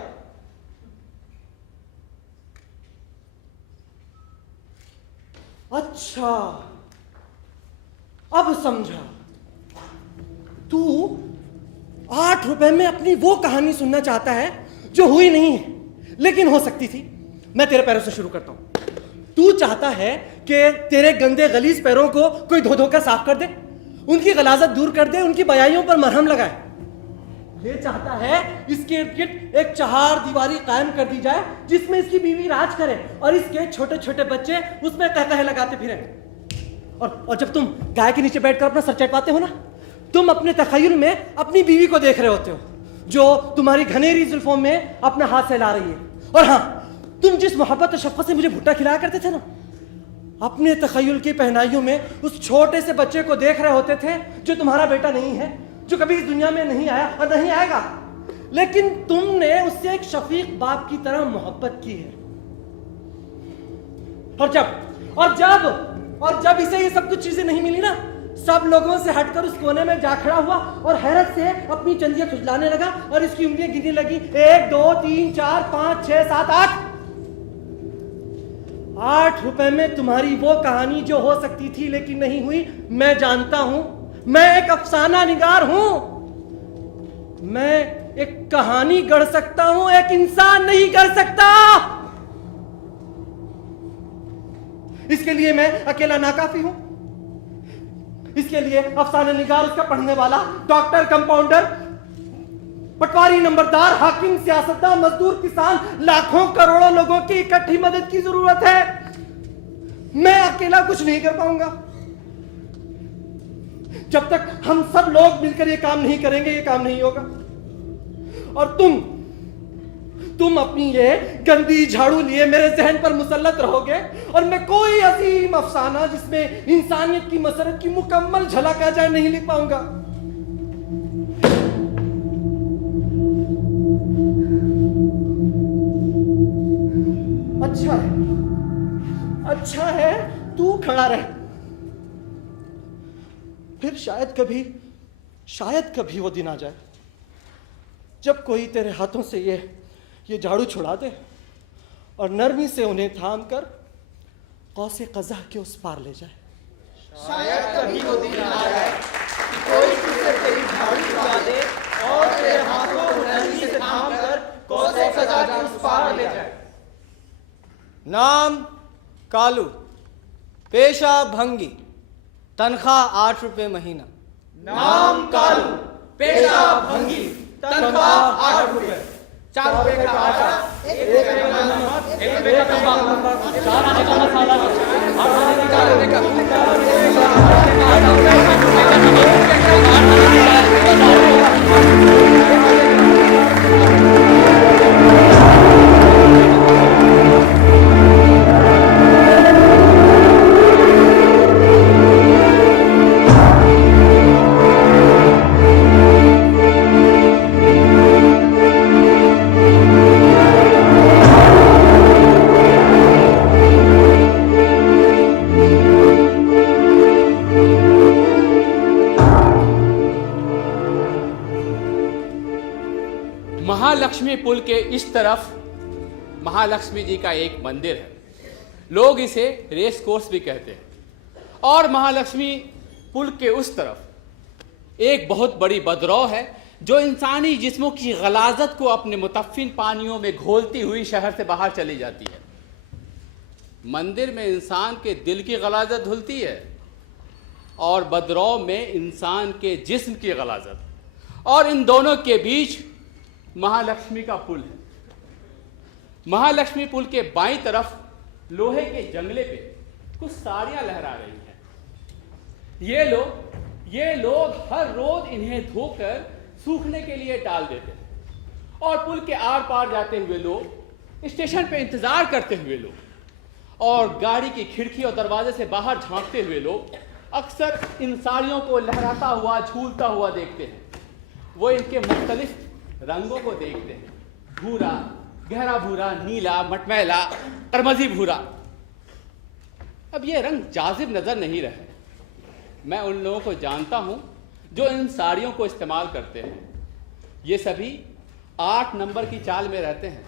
अच्छा अब समझा, तू 8 रुपए में अपनी वो कहानी सुनना चाहता है जो हुई नहीं है लेकिन हो सकती थी। मैं तेरे पैरों से शुरू करता हूं। तू चाहता है कि तेरे गंदे गलीज पैरों को कोई धो धो कर साफ कर दे, उनकी गलाजत दूर कर दे, उनकी बयाइयों पर मरहम लगाए। ये चाहता है इसके इर्द गिर्द एक 4 दीवारी कायम कर दी जाए जिसमें इसकी बीवी राज करे और इसके छोटे छोटे बच्चे उसमें कह लगाते फिरें। और जब तुम गाय के नीचे बैठकर अपना सर चटवाते हो ना, तुम अपने तखय्युल में अपनी बीवी को देख रहे होते हो जो तुम्हारी घनेरी जुल्फों में अपना हाथ सहला रही है। और हाँ, तुम जिस मोहब्बत और शफ़क़त से मुझे भुट्टा खिलाया करते थे ना, अपने तखय्युल की पहनाइयों में उस छोटे से बच्चे को देख रहे होते थे जो तुम्हारा बेटा नहीं है, जो कभी इस दुनिया में नहीं आया और नहीं आएगा, लेकिन तुमने उससे एक शफीक बाप की तरह मोहब्बत की है। और जब इसे ये सब कुछ चीजें नहीं मिली ना, सब लोगों से हटकर उस कोने में जा खड़ा हुआ और हैरत से अपनी चंदियां खुजलाने लगा और इसकी उंगलियां गिनने लगी। 1 2 3 4 5 6 7 8 8 रुपए में तुम्हारी वो कहानी जो हो सकती थी लेकिन नहीं हुई, मैं जानता हूं। मैं एक अफसाना निगार हूं, मैं एक कहानी गढ़ सकता हूं, एक इंसान नहीं गढ़ सकता। इसके लिए मैं अकेला नाकाफी हूं। इसके लिए अफसाना निगार, उसका पढ़ने वाला, डॉक्टर, कंपाउंडर, पटवारी, नंबरदार, हाकिम, सियासतदान, मजदूर, किसान, लाखों करोड़ों लोगों की इकट्ठी मदद की जरूरत है। मैं अकेला कुछ नहीं कर पाऊंगा। जब तक हम सब लोग मिलकर ये काम नहीं करेंगे, ये काम नहीं होगा। और तुम अपनी ये गंदी झाड़ू लिए मेरे जहन पर मुसल्लत रहोगे और मैं कोई अजीम अफसाना जिसमें इंसानियत की मसरत की मुकम्मल झलक आ जाए नहीं लिख पाऊंगा। अच्छा है तू खड़ा रह, फिर शायद कभी वो दिन आ जाए जब कोई तेरे हाथों से ये झाड़ू छुड़ा दे और नरमी से उन्हें थाम कर कौसे कज़ा के उस पार ले जाए। शायद कभी वो दिन आ जाए कि कोई तुझसे तेरी झाड़ू छुड़ा दे और तेरे हाथों को नरमी से थाम कर कौसे कज़ा के उस पार ले जाए। नाम कालू, पेशा भंगी, तनख्वाह 8 रुपए महीना। नाम कालू, पेशा भंगी, तनख्वाह 8 रुपए। 4 रुपए का आटा, 1 रुपए का नमक, 1 रुपए का तंबाकू, 4 आने का मसाला, 8 आने का महालक्ष्मी पुल के इस तरफ महालक्ष्मी जी का एक मंदिर है। लोग इसे रेस कोर्स भी कहते हैं। और महालक्ष्मी पुल के उस तरफ एक बहुत बड़ी बदरौ है जो इंसानी जिस्मों की गलाजत को अपने मुतफ़्फ़िन पानियों में घोलती हुई शहर से बाहर चली जाती है। मंदिर में इंसान के दिल की गलाजत धुलती है और बदरौ में इंसान के जिस्म की गलाजत, और इन दोनों के बीच महालक्ष्मी का पुल है। महालक्ष्मी पुल के बाईं तरफ लोहे के जंगले पे कुछ साड़ियां लहरा रही हैं। ये लोग हर रोज इन्हें धोकर सूखने के लिए डाल देते हैं, और पुल के आर पार जाते हुए लोग, स्टेशन पे इंतजार करते हुए लोग, और गाड़ी की खिड़की और दरवाजे से बाहर झांकते हुए लोग अक्सर इन साड़ियों को लहराता हुआ, झूलता हुआ देखते हैं। वो इनके मुख्तलिफ रंगों को देखते हैं, भूरा, गहरा भूरा, नीला, मटमैला, करमजी भूरा। अब ये रंग जाजिब नजर नहीं रहे। मैं उन लोगों को जानता हूं जो इन साड़ियों को इस्तेमाल करते हैं। ये सभी 8 नंबर की चाल में रहते हैं।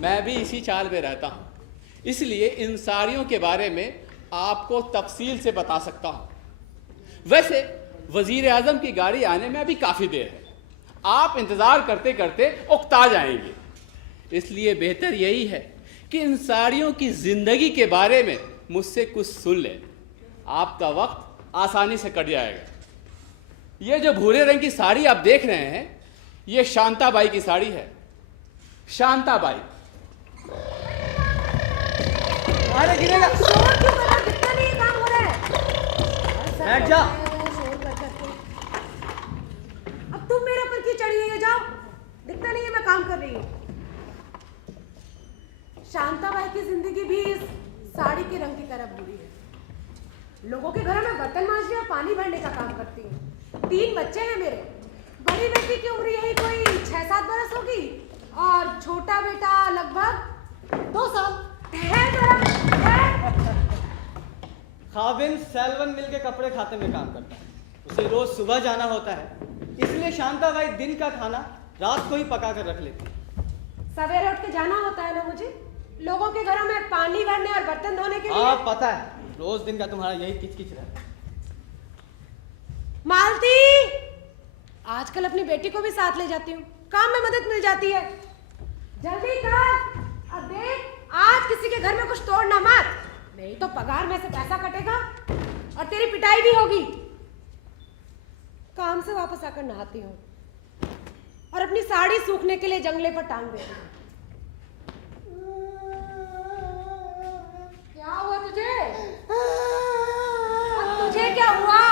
मैं भी इसी चाल में रहता हूं, इसलिए इन साड़ियों के बारे में आपको तफसील से बता सकता हूं। वैसे वजीर आजम की गाड़ी आने में अभी काफ़ी देर है। आप इंतज़ार करते करते उकता जाएंगे, इसलिए बेहतर यही है कि इन साड़ियों की ज़िंदगी के बारे में मुझसे कुछ सुन लें। आपका वक्त आसानी से कट जाएगा। ये जो भूरे रंग की साड़ी आप देख रहे हैं, ये शांताबाई की साड़ी है। शांताबाई। अरे गिरेगा। शोर क्यों कर रहा है? दिखता नहीं है काम हो रहा है। बैठ जा। शोर कर करके। अब तुम मेरे ऊपर क्यों चढ़ी हुई हो? जाओ, दिखता नहीं है मैं काम कर रही हूँ। शांताबाई की जिंदगी भी इस साड़ी के रंग की तरह बुरी है। लोगों के घरों में बर्तन मांजने और पानी भरने का काम करती हूँ। 3 बच्चे हैं मेरे। बड़ी बेटी की उम्र यही कोई 6-7 बरस होगी, और छोटा बेटा लगभग 2 साल है। खाविन सैलवन मिल के कपड़े खाते में काम करता है। उसे रोज सुबह जाना होता है, इसलिए शांताबाई दिन का खाना रात को ही पका कर रख लेती है। सवेरे उठ के जाना होता है ना मुझे, लोगों के घरों में पानी भरने और बर्तन धोने के लिए। हाँ पता है, रोज दिन का तुम्हारा यही किचकिच रहता है। मालती, आजकल अपनी बेटी को भी साथ ले जाती हूँ, काम में मदद मिल जाती है। जल्दी कर। अब देख, आज किसी के घर में कुछ तोड़ना मत, नहीं तो पगार में से पैसा कटेगा और तेरी पिटाई भी होगी। काम से वापस आकर नहाती हूँ और अपनी साड़ी सूखने के लिए जंगले पर टांग देती हूँ। क्या हुआ तुझे? अब तुझे क्या हुआ?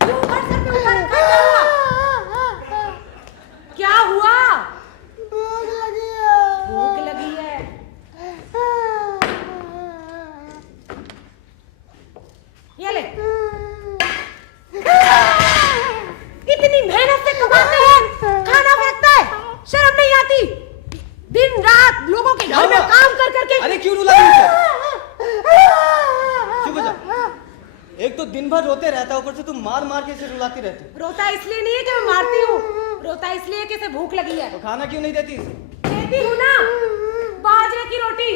क्यों घर से क्यों उठा रखा है? क्या हुआ? भूख लगी है। भूख लगी है। ये ले। इतनी मेहनत से कमाते हैं, खाना फेंकता है, शर्म नहीं आती? दिन रात लोगों के घर में काम कर करके। अरे क्यों रुला रही है? चुप हो जा। एक तो दिन भर रोते रहता है, ऊपर से तुम मार मार के इसे रुलाती रहती है। रोता इसलिए नहीं है कि मैं मारती हूँ, रोता इसलिए कि इसे भूख लगी है। तो खाना क्यों नहीं देती इसे? देती हूँ ना, बाजरे की रोटी।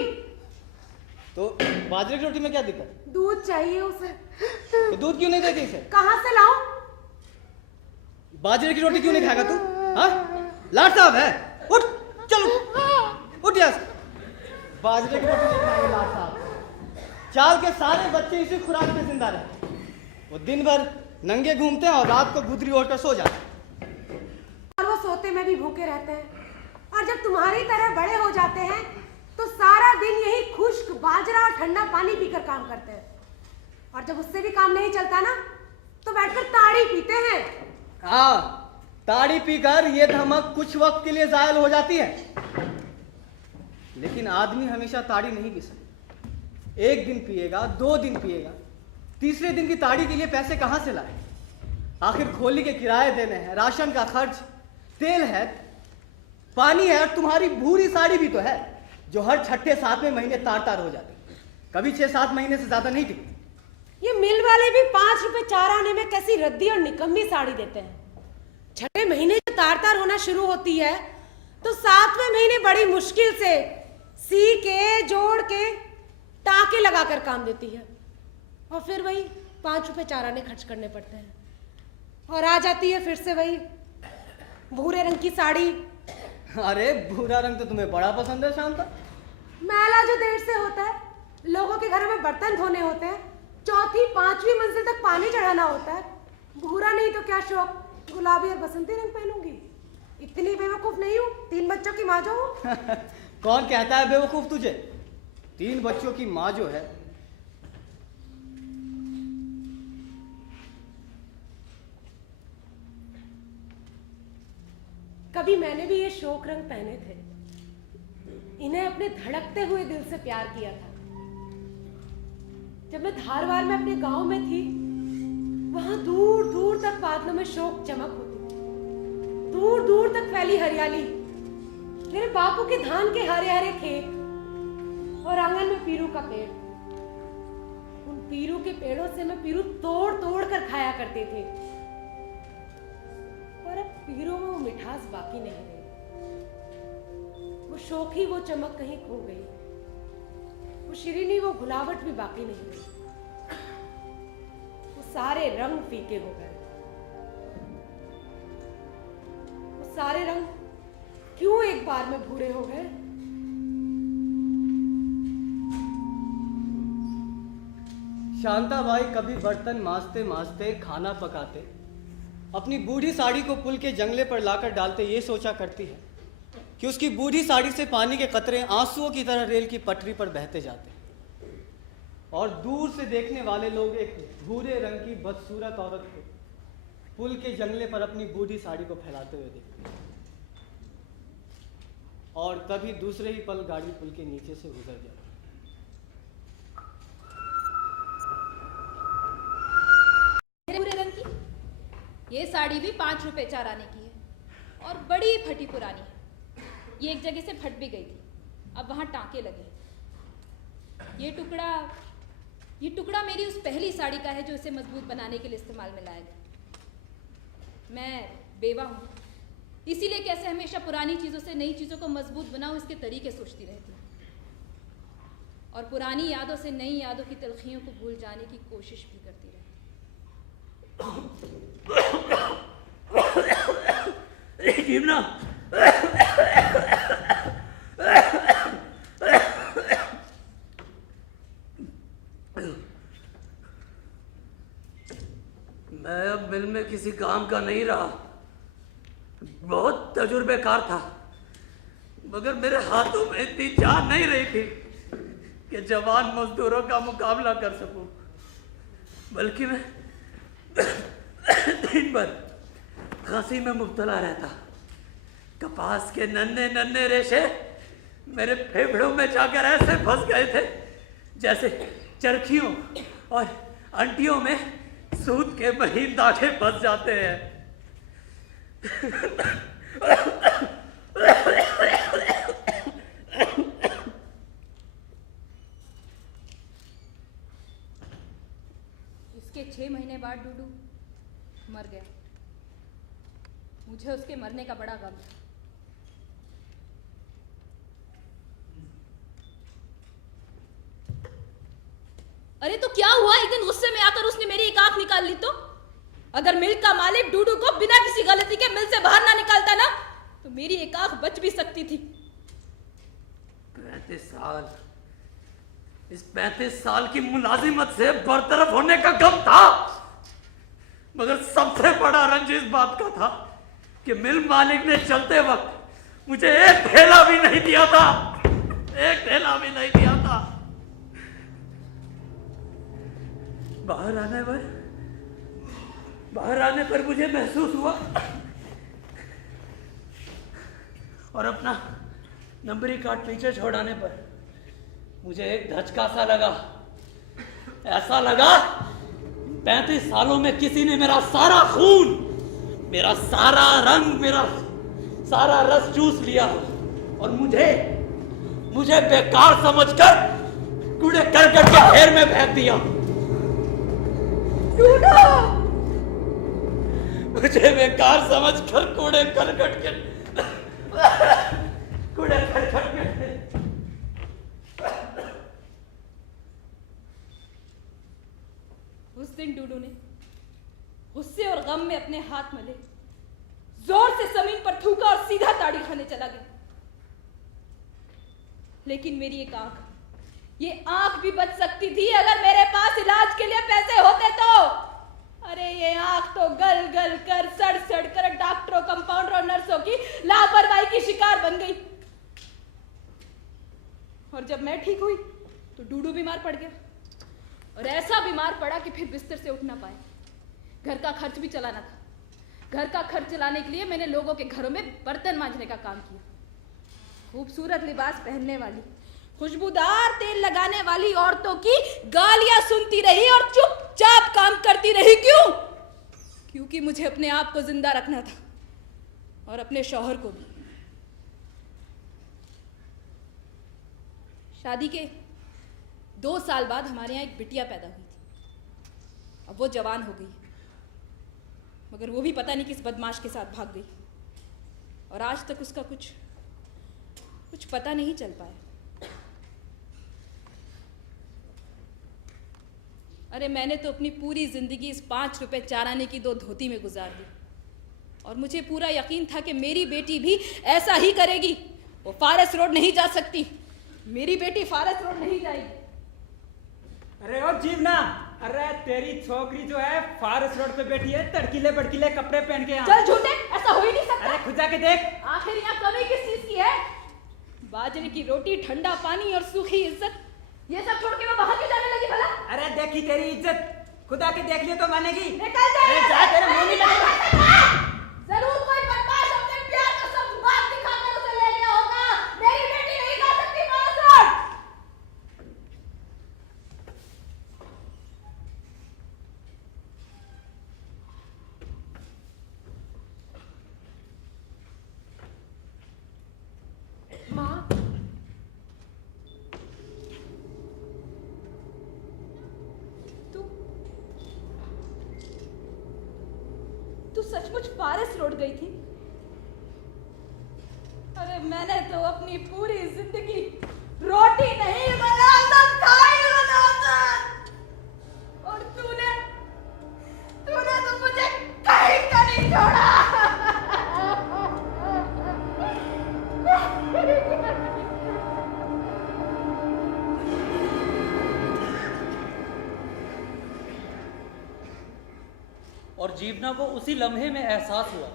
तो बाजरे की रोटी में क्या दिक्कत? दूध चाहिए उसे। तो दूध क्यों नहीं देती इसे? कहाँ से लाऊं? बाजरे की रोटी क्यों नहीं खाएगा तू? हाँ, लाट साहब है। उठ, चलो, उठ यहाँ से। बाजरे की रोटी नहीं खाएंगे लाट साहब। चाल के सारे बच्चे इसी खुराक में जिंदा रहते। वो दिन भर नंगे घूमते हैं और रात को गुदरी ओढ़कर सो जाते हैं। और वो सोते में भी भूखे रहते हैं। और जब तुम्हारी तरह बड़े हो जाते हैं तो सारा दिन यही खुश्क बाजरा और ठंडा पानी पीकर काम करते हैं। और जब उससे भी काम नहीं चलता ना, तो बैठकर ताड़ी पीते हैं। हाँ, ताड़ी पीकर ये धमक कुछ वक्त के लिए जायल हो जाती है, लेकिन आदमी हमेशा ताड़ी नहीं पी सकता। 1 दिन पिएगा, 2 दिन पिएगा, तीसरे दिन की ताड़ी के लिए पैसे कहाँ से लाए? आखिर खोली के किराए देने हैं, राशन का खर्च, तेल है, पानी है, और तुम्हारी भूरी साड़ी भी तो है जो हर 6-7वें महीने तार तार हो जाती, कभी 6-7 महीने से ज्यादा नहीं टिकती। ये मिल वाले भी 5 रुपए 4 आने में कैसी रद्दी और निकम्मी साड़ी देते हैं। 6वें महीने जो तार तार होना शुरू होती है तो 7वें महीने बड़ी मुश्किल से सी के जोड़ के टाके लगाकर काम देती है, और फिर वही 5 रुपए 4 आने खर्च करने पड़ते हैं, और आ जाती है फिर से वही भूरे रंग की साड़ी। अरे भूरा रंग तो तुम्हें बड़ा पसंद है शांता। मैला जो देर से होता है, लोगों के घरों में बर्तन धोने होते हैं, 4थी 5वीं मंजिल तक पानी चढ़ाना होता है, भूरा नहीं तो क्या शौक गुलाबी और बसंती रंग पहनूंगी। इतनी बेवकूफ नहीं हूँ, 3 बच्चों की माँ जो हूँ। कौन कहता है बेवकूफ तुझे? 3 बच्चों की माँ जो है, कभी मैंने भी ये शोक रंग पहने थे, इन्हें अपने धड़कते हुए दिल से प्यार किया था। जब मैं धारवाड़ में अपने गांव में थी, वहां दूर दूर तक बादलों में शोक चमक होती थी, दूर दूर तक फैली हरियाली, मेरे बापू के धान के हरे हरे खेत, और आंगन में पीरू का पेड़। उन पीरू के पेड़ों से मैं पीरू तोड़ तोड़ कर खाया करते थे, पर अब पीरू में वो मिठास बाकी नहीं रही, वो शौक ही वो चमक कहीं खो गई, वो शिरीनी वो गुलावट भी बाकी नहीं रही, वो सारे रंग फीके हो गए। वो सारे रंग क्यों एक बार में भूरे हो गए? शांता भाई कभी बर्तन मांजते मांजते, खाना पकाते, अपनी बूढ़ी साड़ी को पुल के जंगले पर लाकर डालते ये सोचा करती है कि उसकी बूढ़ी साड़ी से पानी के कतरे आंसुओं की तरह रेल की पटरी पर बहते जाते हैं, और दूर से देखने वाले लोग एक भूरे रंग की बदसूरत औरत को पुल के जंगले पर अपनी बूढ़ी साड़ी को फैलाते हुए देखते हैं, और तभी दूसरे ही पल गाड़ी पुल के नीचे से गुजर जाती है। भूरे रंग की ये साड़ी भी 5 रुपए 4 आने की है, और बड़ी फटी पुरानी है। ये एक जगह से फट भी गई थी, अब वहां टांके लगे। ये टुकड़ा मेरी उस पहली साड़ी का है जो इसे मजबूत बनाने के लिए इस्तेमाल में लाया गया। मैं बेवा हूँ, इसीलिए कैसे हमेशा पुरानी चीज़ों से नई चीज़ों को मजबूत बनाऊं, इसके तरीके सोचती रहती हूँ, और पुरानी यादों से नई यादों की तलखियों को भूल जाने की कोशिश भी करती रहती जीवना, मैं अब मिल में किसी काम का नहीं रहा। बहुत तजुर्बेकार था, मगर मेरे हाथों में इतनी जान नहीं रही थी कि जवान मजदूरों का मुकाबला कर सकूं, बल्कि मैं दिन भर खांसी में मुब्तला रहता। कपास के नन्हे नन्हे रेशे मेरे फेफड़ों में जाकर ऐसे फंस गए थे जैसे चरखियों और अंटियों में सूत के महीन दांते फंस जाते हैं। इसके 6 महीने बाद डूडू मर गया। मुझे उसके मरने का बड़ा गम था। अरे तो क्या हुआ, एक दिन गुस्से में आकर उसने मेरी एक आंख निकाल ली तो? अगर मिल का मालिक डूडू को बिना किसी गलती के मिल से बाहर ना निकालता ना, तो मेरी एक आंख बच भी सकती थी। 35 साल, इस 35 साल की मुलाजिमत से बरतरफ होने का गम था, मगर सबसे बड़ा रंज इस बात का था कि मिल मालिक ने चलते वक्त मुझे एक थैला भी नहीं दिया था, एक थैला भी नहीं दिया था। बाहर आने पर मुझे महसूस हुआ, और अपना नंबरी कार्ड पीछे छोड़ाने पर मुझे एक धचका सा लगा। ऐसा लगा 35 सालों में किसी ने मेरा सारा खून, मेरा सारा रंग, मेरा सारा रस चूस लिया, और मुझे बेकार समझकर कूड़े करकट के ढेर में फेंक दिया। मुझे बेकार समझकर कूड़े करकट के गम में अपने हाथ मले, जोर से जमीन पर थूका और सीधा ताड़ी खाने चला गया। लेकिन मेरी एक आंख, ये आंख भी बच सकती थी अगर मेरे पास इलाज के लिए पैसे होते तो। अरे ये आंख तो गल गल कर, सड़ सड़ कर डॉक्टरों, कंपाउंडर और नर्सों की लापरवाही की शिकार बन गई। और जब मैं ठीक हुई तो डूडू बीमार पड़ गया, और ऐसा बीमार पड़ा कि फिर बिस्तर से उठ ना पाए। घर का खर्च भी चलाना था। घर का खर्च चलाने के लिए मैंने लोगों के घरों में बर्तन मांजने का काम किया। खूबसूरत लिबास पहनने वाली, खुशबूदार तेल लगाने वाली औरतों की गालियां सुनती रही और चुपचाप काम करती रही। क्यों? क्योंकि मुझे अपने आप को जिंदा रखना था, और अपने शौहर को भी। शादी के 2 साल बाद हमारे यहाँ एक बिटिया पैदा हुई थी। अब वो जवान हो गई, मगर वो भी पता नहीं किस बदमाश के साथ भाग गई, और आज तक उसका कुछ पता नहीं चल पाया। अरे मैंने तो अपनी पूरी जिंदगी इस 5 रुपए 4 आने की 2 धोती में गुजार दी, और मुझे पूरा यकीन था कि मेरी बेटी भी ऐसा ही करेगी। वो फारस रोड नहीं जा सकती, मेरी बेटी फारस रोड नहीं जाएगी। अरे ओ जीवना, अरे तेरी छोकरी जो है फारस रोड पे बैठी है, तड़कीले बड़कीले कपड़े पहन के यहाँ। चल झूठे, ऐसा हो ही नहीं सकता। अरे खुद जाके देख। आखिर यहाँ कमी किस चीज की है? बाजरे की रोटी, ठंडा पानी और सूखी इज्जत, ये सब छोड़ के मैं बाहर क्यों जाने लगी भला? अरे देखी तेरी इज्जत, खुदा के देख लियो तो मानेगी। निकल जा। अरे जा, तेरे मुंह नहीं लगेगा। जरूर कोई बदमाश अपने प्यार का सब बात दिखाकर उसे ले गया होगा। मेरी बेटी नहीं जा सकती फारस रोड। माँ, तू सचमुच फारस रोड गई थी? अरे मैंने तो अपनी पूरी जिंदगी रोटी नहीं बनाकर खाई बनाकर, और तूने तो मुझे कहीं का नहीं छोड़ा। और जीवना को उसी लम्हे में एहसास हुआ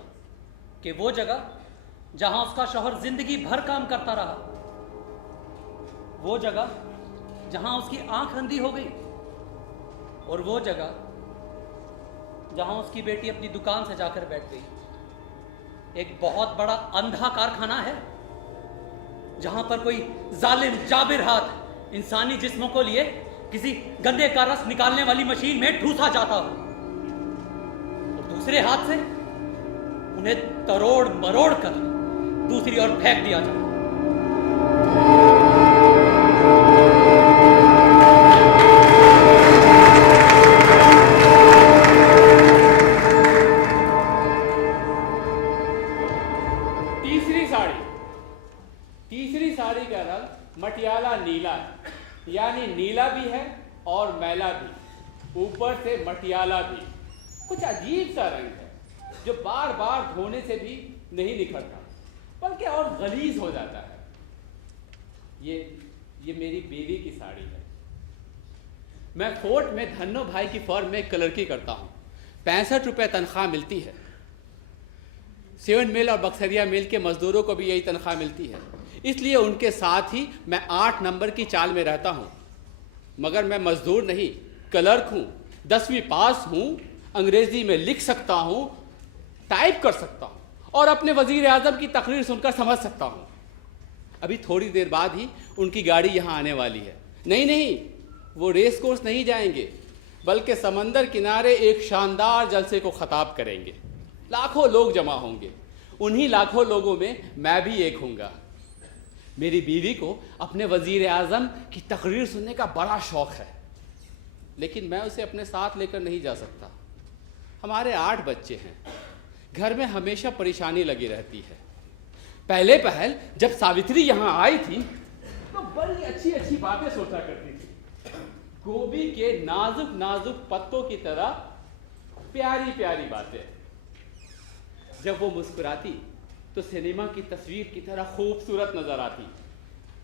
कि वो जगह जहां उसका शौहर जिंदगी भर काम करता रहा, वो जगह जहां उसकी आंख अंधी हो गई, और वो जगह जहां उसकी बेटी अपनी दुकान से जाकर बैठ गई, एक बहुत बड़ा अंधा कारखाना है जहां पर कोई जालिम जाबिर हाथ इंसानी जिस्मों को लिए किसी गंदे का रस निकालने वाली मशीन में ठूसा जाता हो, और दूसरे हाथ से उन्हें तरोड़ मरोड़ कर दूसरी ओर फेंक दिया जाता। तीसरी साड़ी का रंग मटियाला नीला है, यानी नीला भी है और मैला भी, ऊपर से मटियाला भी। कुछ अजीब सा रंग है जो बार बार धोने से भी नहीं निखरता, बल्कि और गलीज हो जाता है। ये मेरी बीवी की साड़ी है। मैं फोर्ट में धन्नो भाई की फर्म में क्लर्की करता हूँ। 65 रुपये तनख्वाह मिलती है। सेवन मिल और बक्सरिया मिल के मजदूरों को भी यही तनख्वाह मिलती है, इसलिए उनके साथ ही मैं 8 नंबर की चाल में रहता हूँ। मगर मैं मजदूर नहीं, क्लर्क हूँ, 10वीं पास हूँ, अंग्रेजी में लिख सकता हूँ, टाइप कर सकता हूँ, और अपने वजीर आजम की तकरीर सुनकर समझ सकता हूँ। अभी थोड़ी देर बाद ही उनकी गाड़ी यहाँ आने वाली है। नहीं, वो रेस कोर्स नहीं जाएंगे, बल्कि समंदर किनारे एक शानदार जलसे को खताब करेंगे। लाखों लोग जमा होंगे, उन्हीं लाखों लोगों में मैं भी एक हूँगा। मेरी बीवी को अपने वजीर आजम की तकरीर सुनने का बड़ा शौक है, लेकिन मैं उसे अपने साथ लेकर नहीं जा सकता। हमारे 8 बच्चे हैं, घर में हमेशा परेशानी लगी रहती है। पहले पहल जब सावित्री यहाँ आई थी तो बड़ी अच्छी अच्छी बातें सोचा करती थी। गोभी के नाजुक नाजुक पत्तों की तरह प्यारी प्यारी बातें। जब वो मुस्कुराती तो सिनेमा की तस्वीर की तरह खूबसूरत नजर आती,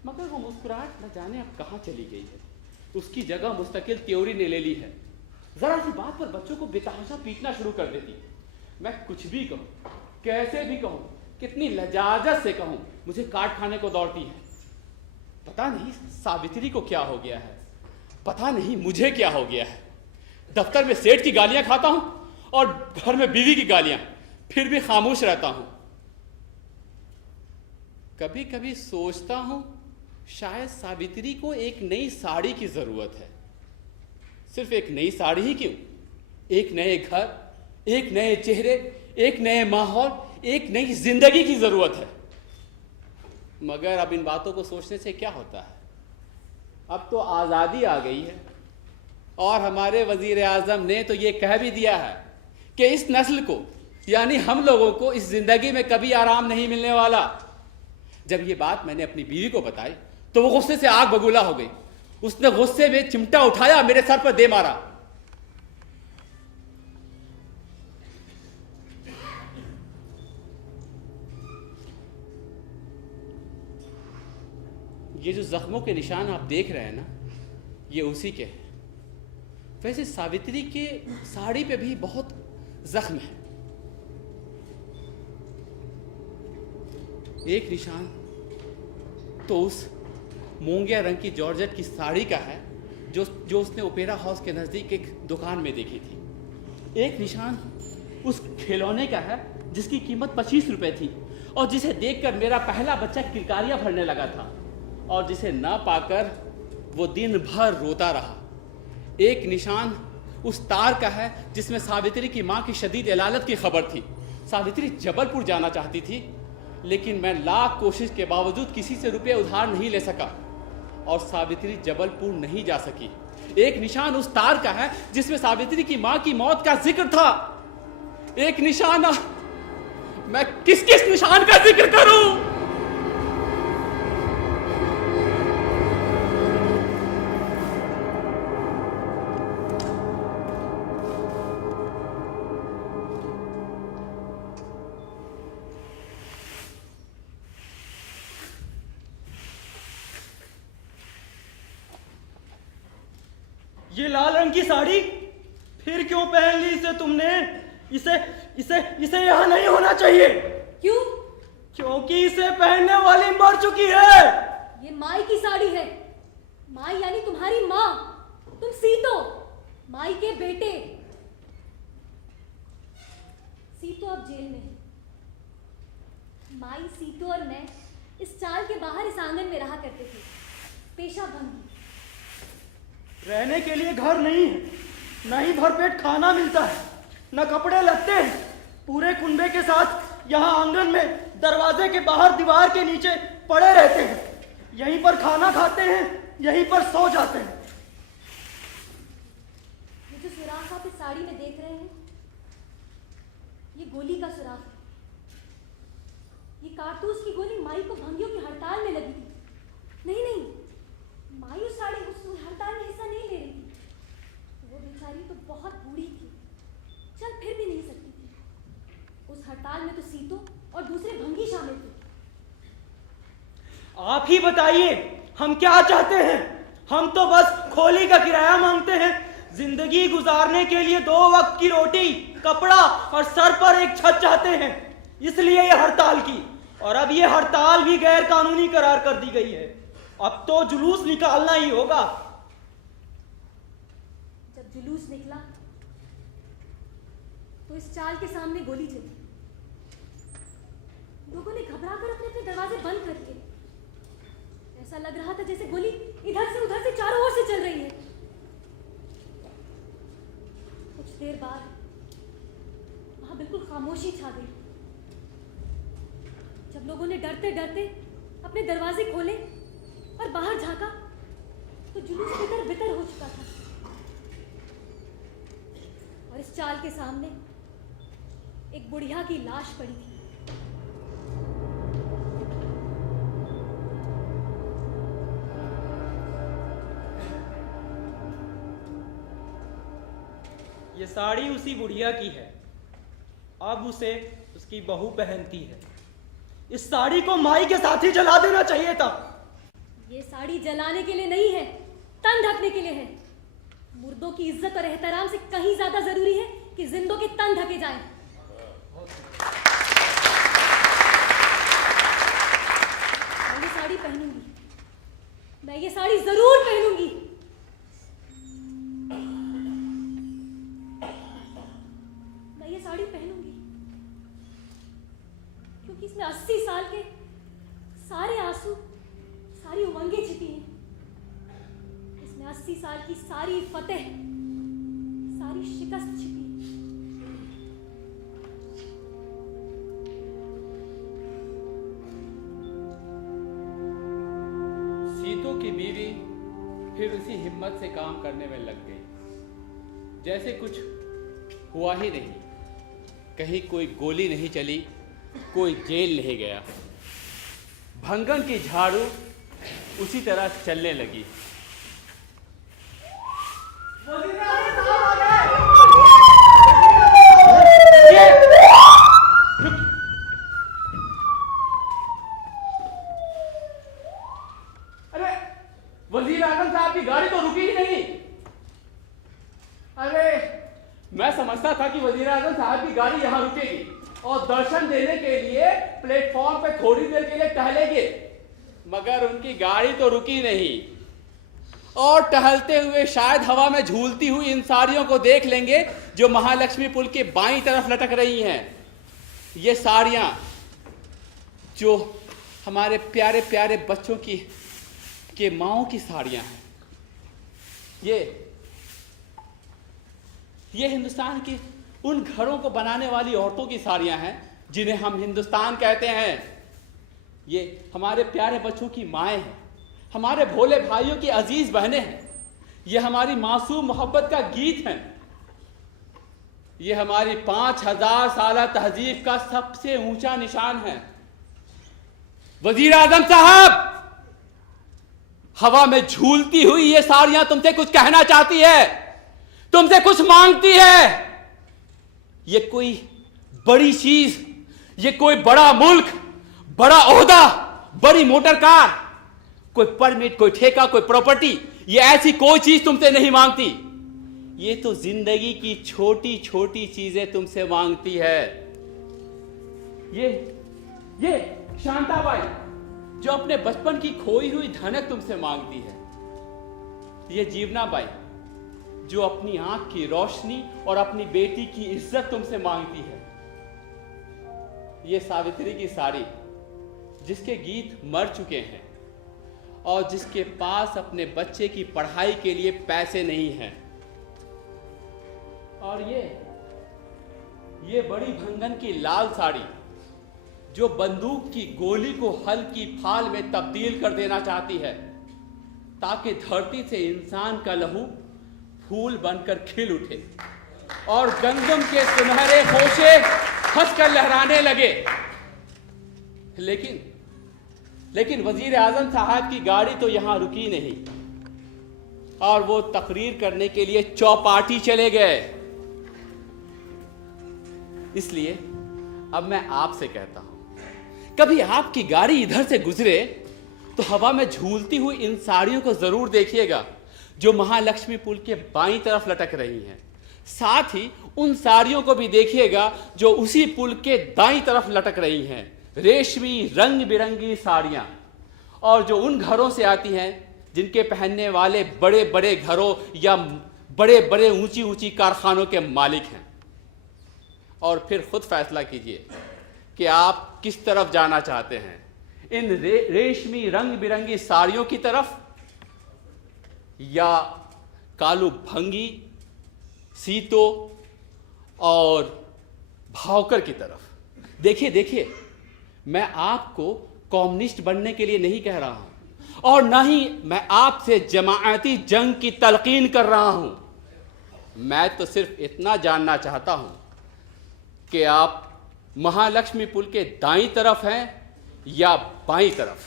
मगर वो मुस्कुराहट न जाने अब कहाँ चली गई है। उसकी जगह मुस्तकिल त्योरी ने ले ली है। जरा सी बात पर बच्चों को बेतहाशा पीटना शुरू कर देती। मैं कुछ भी कहूँ, कैसे भी कहूँ, कितनी लजाजत से कहूँ, मुझे काट खाने को दौड़ती है। पता नहीं सावित्री को क्या हो गया है, पता नहीं मुझे क्या हो गया है। दफ्तर में सेठ की गालियां खाता हूं और घर में बीवी की गालियां, फिर भी खामोश रहता हूं। कभी कभी सोचता हूं शायद सावित्री को एक नई साड़ी की जरूरत है। सिर्फ एक नई साड़ी ही क्यों, एक नए घर, एक नए चेहरे, एक नए माहौल, एक नई जिंदगी की जरूरत है। मगर अब इन बातों को सोचने से क्या होता है। अब तो आज़ादी आ गई है और हमारे वजीर आज़म ने तो ये कह भी दिया है कि इस नस्ल को, यानी हम लोगों को, इस जिंदगी में कभी आराम नहीं मिलने वाला। जब ये बात मैंने अपनी बीवी को बताई तो वो गुस्से से आग बबूला हो गई। उसने गुस्से में चिमटा उठाया, मेरे सर पर दे मारा। ये जो जख्मों के निशान आप देख रहे हैं ना, ये उसी के हैं। वैसे सावित्री के साड़ी पे भी बहुत जख्म है। एक निशान तो उस मूंगिया रंग की जॉर्जेट की साड़ी का है जो उसने ओपेरा हाउस के नज़दीक एक दुकान में देखी थी। एक निशान उस खिलौने का है जिसकी कीमत 25 रुपए थी और जिसे देखकर मेरा पहला बच्चा किरकारियां भरने लगा था और जिसे ना पाकर वो दिन भर रोता रहा। एक निशान उस तार का है जिसमें सावित्री की मां की शदीद इलालत की खबर थी। सावित्री जबलपुर जाना चाहती थी, लेकिन मैं लाख कोशिश के बावजूद किसी से रुपये उधार नहीं ले सका और सावित्री जबलपुर नहीं जा सकी। एक निशान उस तार का है जिसमें सावित्री की मां की मौत का जिक्र था। एक निशान, मैं किस किस निशान का जिक्र करूं? ये लाल रंग की साड़ी फिर क्यों पहन ली इसे तुमने? इसे इसे इसे यहाँ नहीं होना चाहिए। क्यों? क्योंकि इसे पहनने वाली मर चुकी है। ये माई की साड़ी है। माई यानी तुम्हारी माँ, तुम सीतो, माई के बेटे। सीतो अब जेल में है। माई, सीतो और मैं इस चाल के बाहर इस आंगन में रहा करते थे, पेशा भंगी। रहने के लिए घर नहीं है, न ही भरपेट खाना मिलता है, न कपड़े लगते हैं। पूरे कुंबे के साथ यहाँ आंगन में दरवाजे के बाहर दीवार के नीचे पड़े रहते हैं। यहीं पर खाना खाते हैं, यहीं पर सो जाते हैं। ये जो सुराख आप इस साड़ी में देख रहे हैं, ये गोली का सुराख है। ये कारतूस की गोली माई को भंगियों की हड़ताल में लगी थी। नहीं, माई उस हड़ताल में हिस्सा नहीं ले रही थी। वो बेचारी तो बहुत बूढ़ी थी, चल फिर भी नहीं सकती थी। उस हड़ताल में तो सीतो और दूसरे भंगी शामिल थे। आप ही बताइए, हम क्या चाहते हैं? हम तो बस खोली का किराया मांगते हैं। जिंदगी गुजारने के लिए 2 वक्त की रोटी, कपड़ा और सर पर एक छत चाहते हैं। इसलिए ये हड़ताल की, और अब ये हड़ताल भी गैर कानूनी करार कर दी गई है। अब तो जुलूस निकालना ही होगा। जब जुलूस निकला तो इस चाल के सामने गोली चली। लोगों ने घबराकर अपने अपने दरवाजे बंद कर दिए। ऐसा लग रहा था जैसे गोली इधर से उधर से चारों ओर से चल रही है। कुछ देर बाद वहां बिल्कुल खामोशी छा गई। जब लोगों ने डरते डरते अपने दरवाजे खोले और बाहर झांका तो जुलूस बितर बितर हो चुका था और इस चाल के सामने एक बुढ़िया की लाश पड़ी थी। ये साड़ी उसी बुढ़िया की है, अब उसे उसकी बहू पहनती है। इस साड़ी को माई के साथ ही जला देना चाहिए था। ये साड़ी जलाने के लिए नहीं है, तन ढकने के लिए है। मुर्दों की इज्जत और एहतराम से कहीं ज्यादा जरूरी है कि जिंदों के तन ढके जाएं। मैं ये साड़ी पहनूंगी, मैं ये साड़ी जरूर पहनूंगी। मैं ये साड़ी पहनूंगी क्योंकि इसमें 80 साल के सारे आंसू, सारी उमंगें छिपी हैं। इसमें 80 साल की सारी फतेह, सारी शिकस्त छिपी है। सीतों की बीवी फिर उसी हिम्मत से काम करने में लग गई जैसे कुछ हुआ ही नहीं। कहीं कोई गोली नहीं चली, कोई जेल नहीं गया। भंगन की झाड़ू उसी तरह चलने लगी। अरे वजीर आजम साहब की गाड़ी तो रुकी ही नहीं। अरे मैं समझता था कि वजीर आजम साहब की गाड़ी यहां रुकेगी और दर्शन देने के लिए प्लेटफॉर्म पे थोड़ी देर के लिए टहलेंगे, मगर उनकी गाड़ी तो रुकी नहीं। और टहलते हुए शायद हवा में झूलती हुई इन साड़ियों को देख लेंगे जो महालक्ष्मी पुल के बाईं तरफ लटक रही हैं। ये साड़ियां जो हमारे प्यारे प्यारे बच्चों की के माओं की साड़ियां हैं। ये हिंदुस्तान की उन घरों को बनाने वाली औरतों की साड़ियां हैं जिन्हें हम हिंदुस्तान कहते हैं। ये हमारे प्यारे बच्चों की माएँ हैं, हमारे भोले भाइयों की अजीज बहनें हैं। ये हमारी मासूम मोहब्बत का गीत है। ये हमारी 5000 साल तहजीब का सबसे ऊंचा निशान है। वजीर आजम साहब, हवा में झूलती हुई ये साड़ियां तुमसे कुछ कहना चाहती है, तुमसे कुछ मांगती है। ये कोई बड़ी चीज, ये कोई बड़ा मुल्क, बड़ा ओहदा, बड़ी मोटर कार, कोई परमिट, कोई ठेका, कोई प्रॉपर्टी, ये ऐसी कोई चीज तुमसे नहीं मांगती। ये तो जिंदगी की छोटी छोटी चीजें तुमसे मांगती है। ये शांताबाई जो अपने बचपन की खोई हुई धनक तुमसे मांगती है। ये जीवनाबाई जो अपनी आंख की रोशनी और अपनी बेटी की इज्जत तुमसे मांगती है। ये सावित्री की साड़ी जिसके गीत मर चुके हैं और जिसके पास अपने बच्चे की पढ़ाई के लिए पैसे नहीं हैं। और ये बड़ी भंगन की लाल साड़ी जो बंदूक की गोली को हल की फाल में तब्दील कर देना चाहती है ताकि धरती से इंसान का लहू फूल बनकर खिल उठे और गंगम के सुनहरे खोशे हंसकर लहराने लगे। लेकिन वजीर आजम साहब की गाड़ी तो यहां रुकी नहीं और वो तकरीर करने के लिए चौपाटी चले गए। इसलिए अब मैं आपसे कहता हूं, कभी आपकी गाड़ी इधर से गुजरे तो हवा में झूलती हुई इन साड़ियों को जरूर देखिएगा जो महालक्ष्मी पुल के बाईं तरफ लटक रही हैं। साथ ही उन साड़ियों को भी देखिएगा जो उसी पुल के दाईं तरफ लटक रही हैं, रेशमी रंग बिरंगी साड़ियां, और जो उन घरों से आती हैं जिनके पहनने वाले बड़े बड़े घरों या बड़े बड़े ऊंची ऊंची कारखानों के मालिक हैं। और फिर खुद फैसला कीजिए कि आप किस तरफ जाना चाहते हैं, इन रेशमी रंग बिरंगी साड़ियों की तरफ या कालू भंगी, सीतो और भावकर की तरफ। देखिए मैं आपको कम्युनिस्ट बनने के लिए नहीं कह रहा हूं और ना ही मैं आपसे जमाअती जंग की तलकीन कर रहा हूं। मैं तो सिर्फ इतना जानना चाहता हूं कि आप महालक्ष्मी पुल के दाईं तरफ हैं या बाईं तरफ।